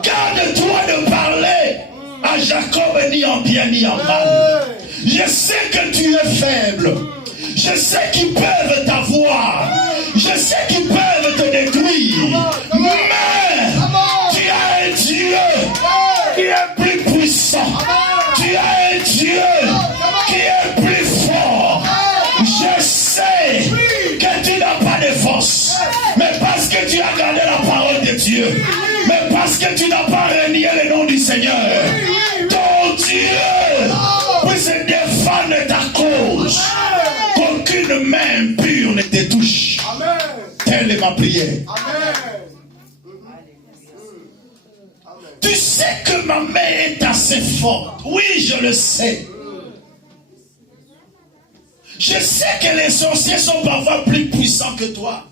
garde-toi de parler à Jacob ni en bien ni en mal. Je sais que tu es faible. Je sais qu'ils peuvent t'avoir. Je sais qu'ils peuvent te détruire. Mais tu as un Dieu qui est plus puissant. Tu as un Dieu qui est plus fort. Je sais que tu n'as pas de force. Mais parce que tu as gardé la parole de Dieu. Mais parce que tu n'as pas renié le nom du Seigneur. Ton Dieu puisse défendre ta cause. Qu'aucune main impure ne te touche. Telle est ma prière. Tu sais que ma main est assez forte. Oui, je le sais. Je sais que les sorciers sont parfois plus puissants que toi.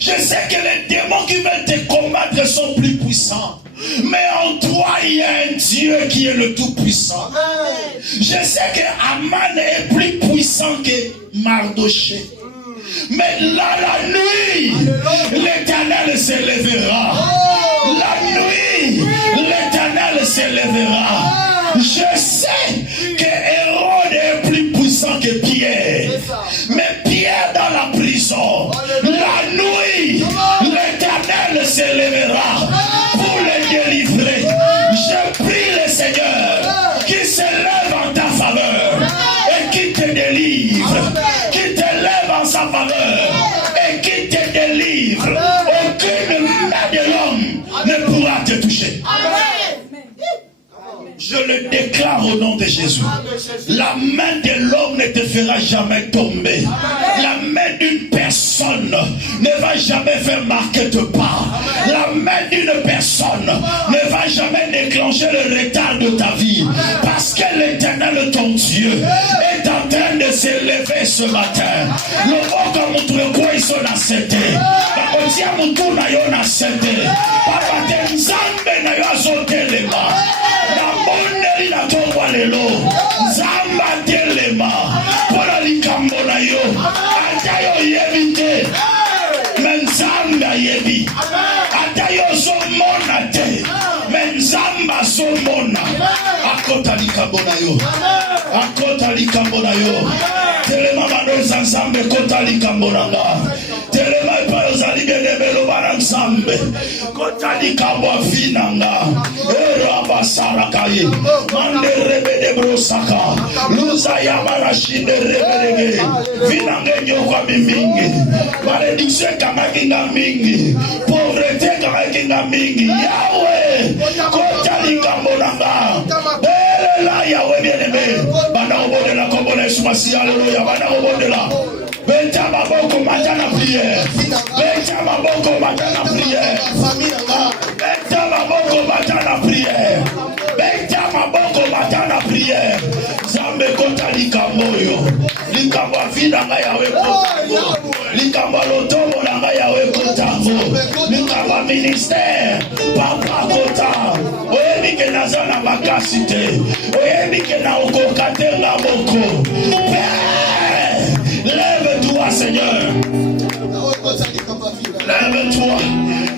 Je sais que les démons qui veulent te combattre sont plus puissants. Mais en toi, il y a un Dieu qui est le Tout-Puissant. Je sais que Aman est plus puissant que Mardoché. Mais là, la nuit, l'Éternel s'élèvera. La nuit, l'Éternel s'élèvera. Je sais que Hérode est plus puissant que Pierre. Mais Pierre dans la prison, la nuit, l'Éternel s'élèvera pour les délivrer. Je prie le Seigneur qui s'élève en ta faveur et qui te délivre, qui t'élève en sa faveur et qui te délivre. Aucune main de l'homme ne pourra te toucher. Je le déclare au nom de Jésus. La main de l'homme ne te fera jamais tomber. La main d'une personne ne va jamais faire marquer de pas. La main d'une personne ne va jamais déclencher le retard de ta vie. Parce que l'Éternel, ton Dieu, est en train de s'élever ce matin. Le mot comme on trouve quoi ils sont acceptés. Quand il y a mon tour, il y a accepté. Papa, t'es un zambe, il y a sauté les mains. Mondeli na tongwa lelo Zamba telema Pona likambo na yo Ata yo yebi te Menzamba yebi Ata yo somona te Menzamba somona Akota likambo na yo Akota likambo na yo Telema mando zanzambe kota likambo na nga Telema ipayo zalibe nebelo baranzambe Kota likambo afinanga Sarakaye, Mande Rebede Brosaka, Luza Yamara Shinde Rebede, Vinange Nyokwa Mingi, Malédiction Kamakinga Mingi, Pauvreté Kamakinga Mingi, Yahweh, Kotali Kambonanga, Belela Yahweh bien-aimé, Bana Obodela Kobole Sumasi, Alléluia, Bana Obodela. Beta Maboko Matana prière. Beta Maboko Matana prière. Beta Maboko Matana prière. Beta Maboko Matana prière. Zambe kota likamoyo. Likamba vida nga yawe kotango. Likamba lotomo nga yawe kotango. Likamba ministère. Papa kota. Oyebi ke nazana makasite. Oyebi ke na okokate la boko. Lève-toi, Seigneur. Lève-toi.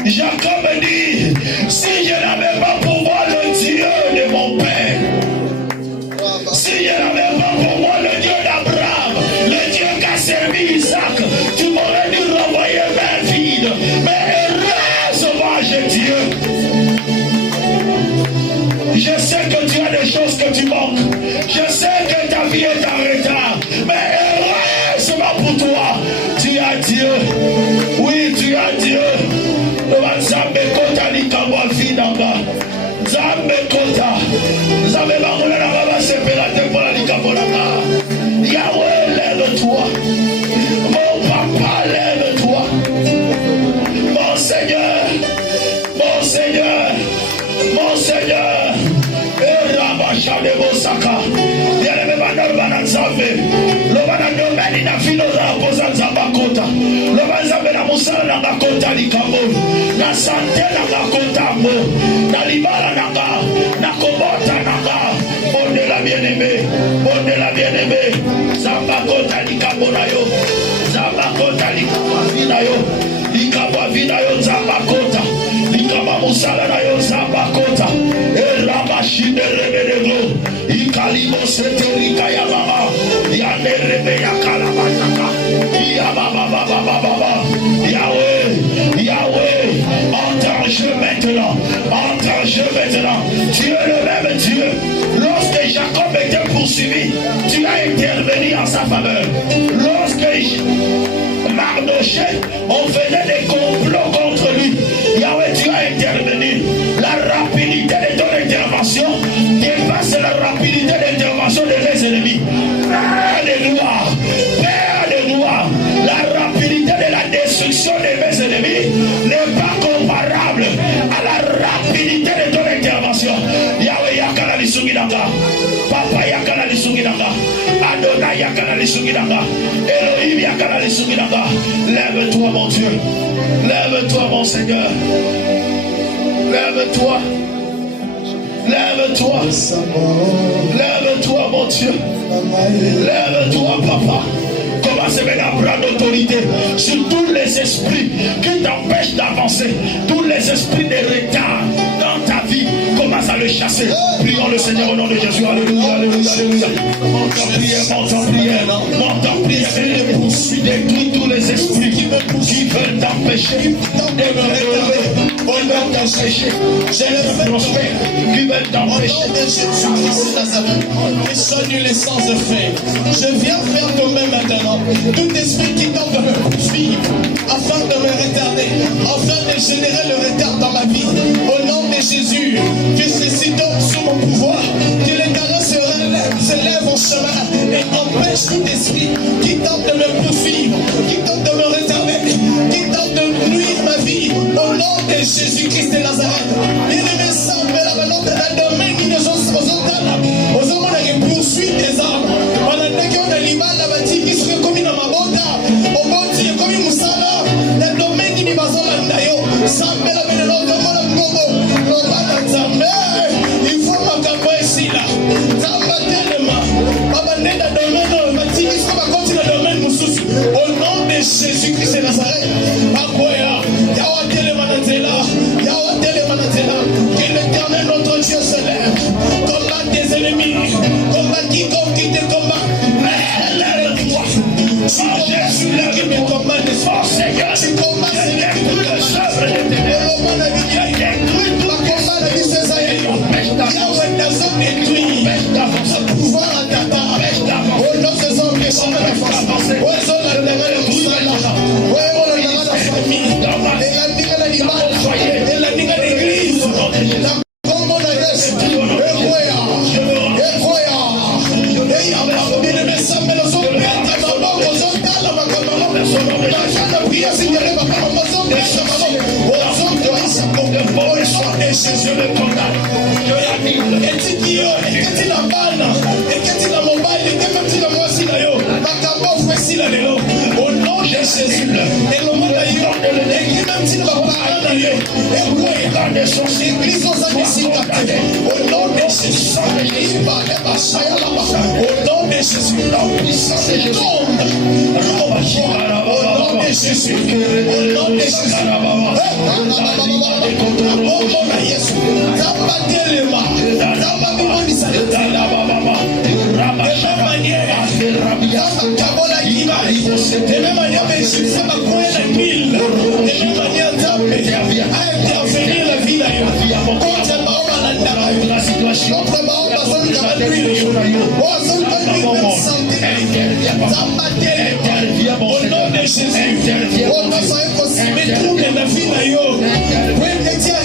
Jacob dit, si je n'avais pas pour moi le Dieu de mon père, si je n'avais pas pour moi le Dieu d'Abraham, le Dieu qui a servi Isaac, tu m'aurais dû renvoyer main vide. Mais heureusement, j'ai Dieu. Je sais que tu as des choses que tu manques. Je sais que ta vie est en retard. Mais pour toi, tu as Dieu. Oui, tu as Dieu. Zambe kota likabwa finanga. Zambe kota. Zambe bangola na baba sepela tempola likabwa nanga. Yahweh, lève-toi. Mon papa, lève-toi. Mon Seigneur. Mon Seigneur. Mon Seigneur. Et Rabasha de Bosaka. Yaleme bandor bananzambe. Lobana domeni na filo za poza nzamba kota. Lobana zambe na mosala na nga kota likambo, na sante na nga kota mo, na libala na nga, na kobota na nga. Bonde la bien-aimé, bonde la bien-aimé, zamba kota likambo na yo, zamba kota likambo na yo, likambo na yo, zamba kota, likambo mosala na yo, zamba kota, et la machine de rebedeglo, ikalimo seterika ya mama, ya nerebe ya kalabasaka, ya baba, Yahweh, Yahweh, entends jeu maintenant, entends jeu maintenant, tu es le même Dieu. Lorsque Jacob était poursuivi, tu as intervenu en sa faveur. Lorsque Mardochée, on faisait des complots contre lui, Yahweh, tu as intervenu. La rapidité de ton intervention dépasse la rapidité d'intervention de mes ennemis. Alléluia, Alléluia. La rapidité de la destruction de mes ennemis n'est pas comparable à la rapidité de ton intervention. Yahweh yakana lisunginanga, Papa yakana lisunginanga, Adonai yakana lisunginanga, Elohim yakana lisunginanga. Lève-toi mon Dieu, lève-toi mon Seigneur, lève-toi, lève-toi, lève-toi mon Dieu, lève-toi Papa. Commencez maintenant à prendre autorité sur tous les esprits qui t'empêchent d'avancer, tous les esprits de retard dans ta vie. Commence à le chasser. Prions le Seigneur au nom de Jésus. Alléluia, alléluia, alléluia. Monte en prière, monte en prière, monte en prière. Et poursuis, détruis tous les esprits qui veulent t'empêcher de me relever. Qui veulent t'empêcher, de prospérer, qui veulent t'empêcher de Jésus-Christ Nazareth. Sonne l'essence de fin. Je viens faire tomber maintenant tout esprit qui tente de me poursuivre afin de me retarder, afin de générer le retard dans ma vie. Au nom de Jésus, que ceci tombe sous mon pouvoir, que les talents se lèvent en chemin et empêchent tout esprit qui tente de me poursuivre, qui tente de me retarder, qui tente de nuire ma vie. Au nom de Jésus-Christ de Nazareth, bien-aimé, semble la valeur de la domaine qui nous aux hommes qui poursuivent des armes. On a dit qu'on a l'image la bâtie qui serait commis dans ma bota. Au bâti est commis Moussala. Le domaine qui n'est pas en Landayo. Semble la valeur de mon Congo. Il faut ma campagne ici là. Zamba tellement. Papa n'est pas domaine. Bâti qui serait pas comme le domaine Moussous. Au nom de Jésus-Christ de Nazareth. Akoya. Yawa tele manatela. Yawa tele manatela. Que l'Éternel notre Dieu se lève. Combat tes ennemis. Combat quiconque qui te combat. Mais lève-toi. Si Jésus là qui me commande, oh Seigneur, tu combats détruis les œuvres de tes mains. Détruis tout combat de Israël. Yahweh nous a détruit. Son pouvoir à Tata. Oh non, ce sont les gens de la force. Oh, ils ont la démarre de tout ça. Oh, on a la famille. Et la nique à l'animal. Et la nique à l'église. Comment on a dit? Jésus le condamne. Est-il la balle? Est-il la mobile? Est-il la moisi d'ailleurs? Macabo fait la léo. Au nom de Jésus. Et le monde d'ailleurs. Et qui même s'il va pas d'ailleurs. Et quoi? L'église aux amis au nom de Jésus. Il va les passer là-bas. Au nom de Jésus. La puissance de Jésus. Au nom de Jésus. Au nom de Jésus. Yesu, tamba telema, tamba bibonisa letala baba, de manière, tamba kabola kiba, de manière Jésus ça va courir la ville, de manière tamba à intervenir la vie d'ailleurs, contre la situation, contre la zone de la nuit, au zone de la santé, tamba telema, au nom de Jésus, au nom de Jésus, mais trouble la vie d'ailleurs, oui, les tiens,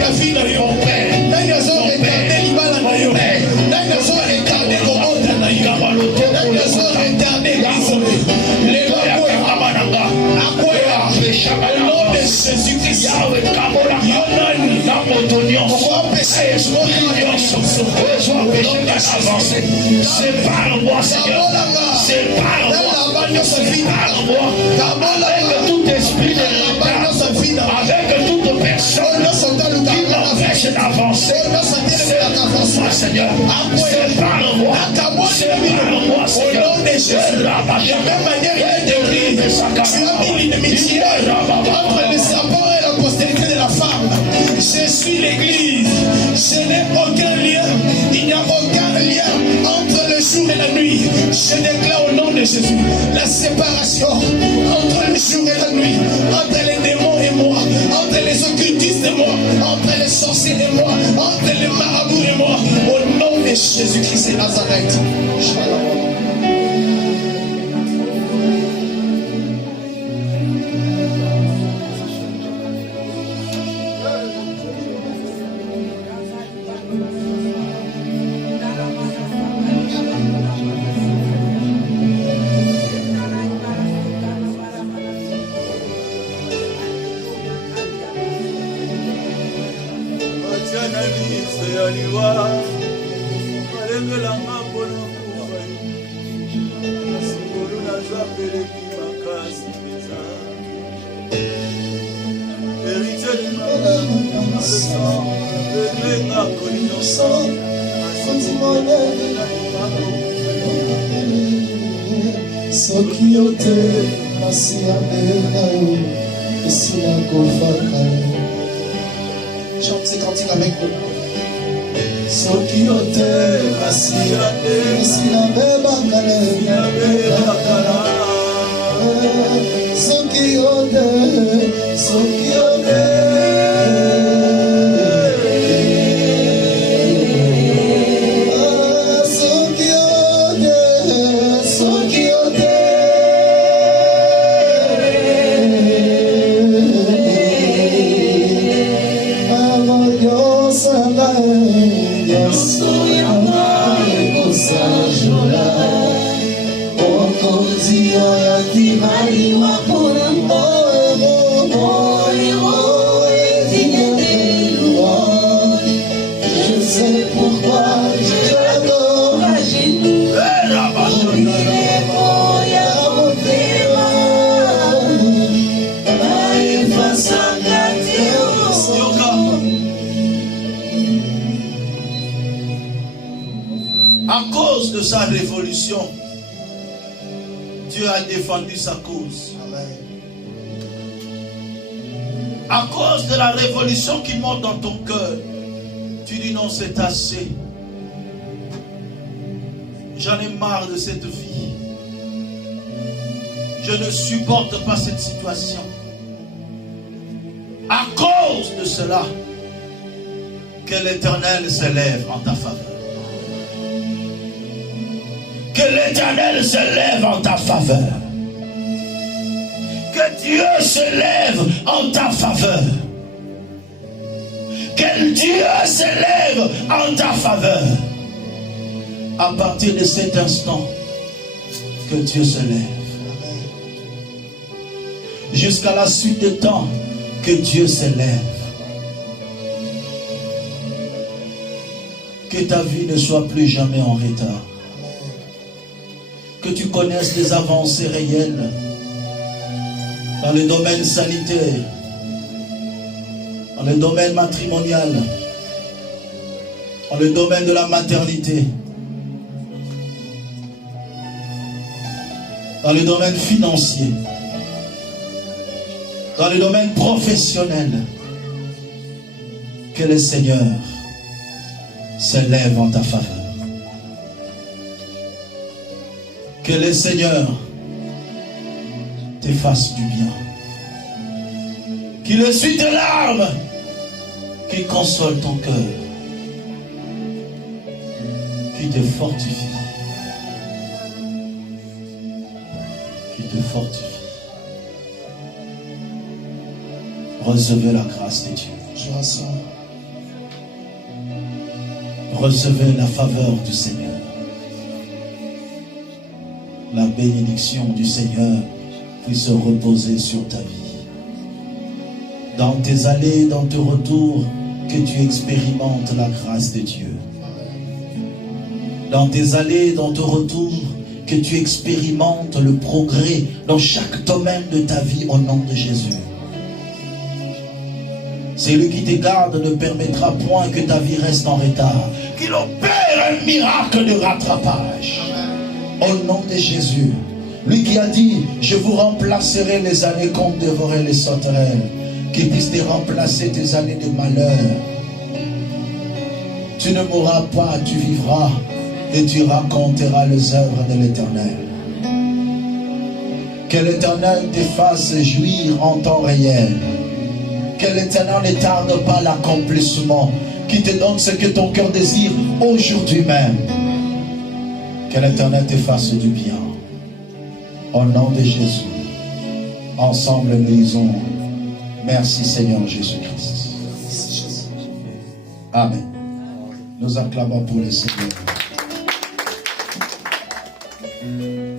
la vie de mon père. Besoin empêcher d'avancer. Sépare-moi, Seigneur. Sépare-moi. Sépare-moi. Avec tout esprit de retard. Avec toute personne qui m'empêche d'avancer. Sépare-moi, Seigneur. Sépare-moi. Sépare-moi, Seigneur. De la même manière, il y a des rives. Tu as mis l'inimitié entre les serpents et la postérité de la femme. Je suis l'église. Je n'ai aucun lien. Il n'y a aucun lien entre le jour et la nuit. Je déclare au nom de Jésus la séparation entre le jour et la nuit, entre les démons et moi, entre les occultistes et moi, entre les sorciers et moi, entre les marabouts et moi. Au nom de Jésus-Christ et Nazareth. Chante ces cantiques avec nous. À cause de sa révolution, Dieu a défendu sa cause. À cause de la révolution qui monte dans ton cœur, tu dis non, c'est assez. J'en ai marre de cette vie. Je ne supporte pas cette situation. À cause de cela, que l'Éternel s'élève en ta faveur. Que l'Éternel se lève en ta faveur. Que Dieu se lève en ta faveur. Que Dieu se lève en ta faveur. À partir de cet instant, que Dieu se lève. Jusqu'à la suite des temps, que Dieu se lève. Que ta vie ne soit plus jamais en retard. Que tu connaisses des avancées réelles dans le domaine sanitaire, dans le domaine matrimonial, dans le domaine de la maternité, dans le domaine financier, dans le domaine professionnel. Que le Seigneur se lève en ta faveur. Que le Seigneur te fasse du bien. Qu'il essuie tes larmes. Qu'il console ton cœur. Qu'il te fortifie. Qu'il te fortifie. Recevez la grâce de Dieu. Je reçois. Recevez la faveur du Seigneur. La bénédiction du Seigneur puisse reposer sur ta vie. Dans tes allées, dans tes retours, que tu expérimentes la grâce de Dieu. Dans tes allées, dans ton retour, que tu expérimentes le progrès dans chaque domaine de ta vie au nom de Jésus. Celui qui te garde ne permettra point que ta vie reste en retard. Qu'il opère un miracle de rattrapage. Au nom de Jésus. Lui qui a dit, je vous remplacerai les années qu'on dévorait les sauterelles. Qu'il puisse te remplacer tes années de malheur. Tu ne mourras pas, tu vivras et tu raconteras les œuvres de l'Éternel. Que l'Éternel te fasse jouir en temps réel. Que l'Éternel ne tarde pas l'accomplissement, qui te donne ce que ton cœur désire aujourd'hui même. Que l'Éternel te fasse du bien. Au nom de Jésus, ensemble nous disons merci Seigneur Jésus-Christ. Amen. Nous acclamons pour le Seigneur.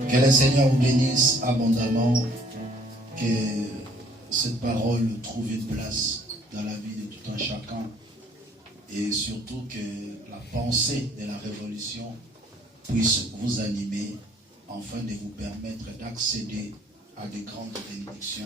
Que le Seigneur vous bénisse abondamment. Que cette parole trouve une place dans la vie de tout un chacun. Et surtout que la pensée de la révolution puisse vous animer afin de vous permettre d'accéder à des grandes bénédictions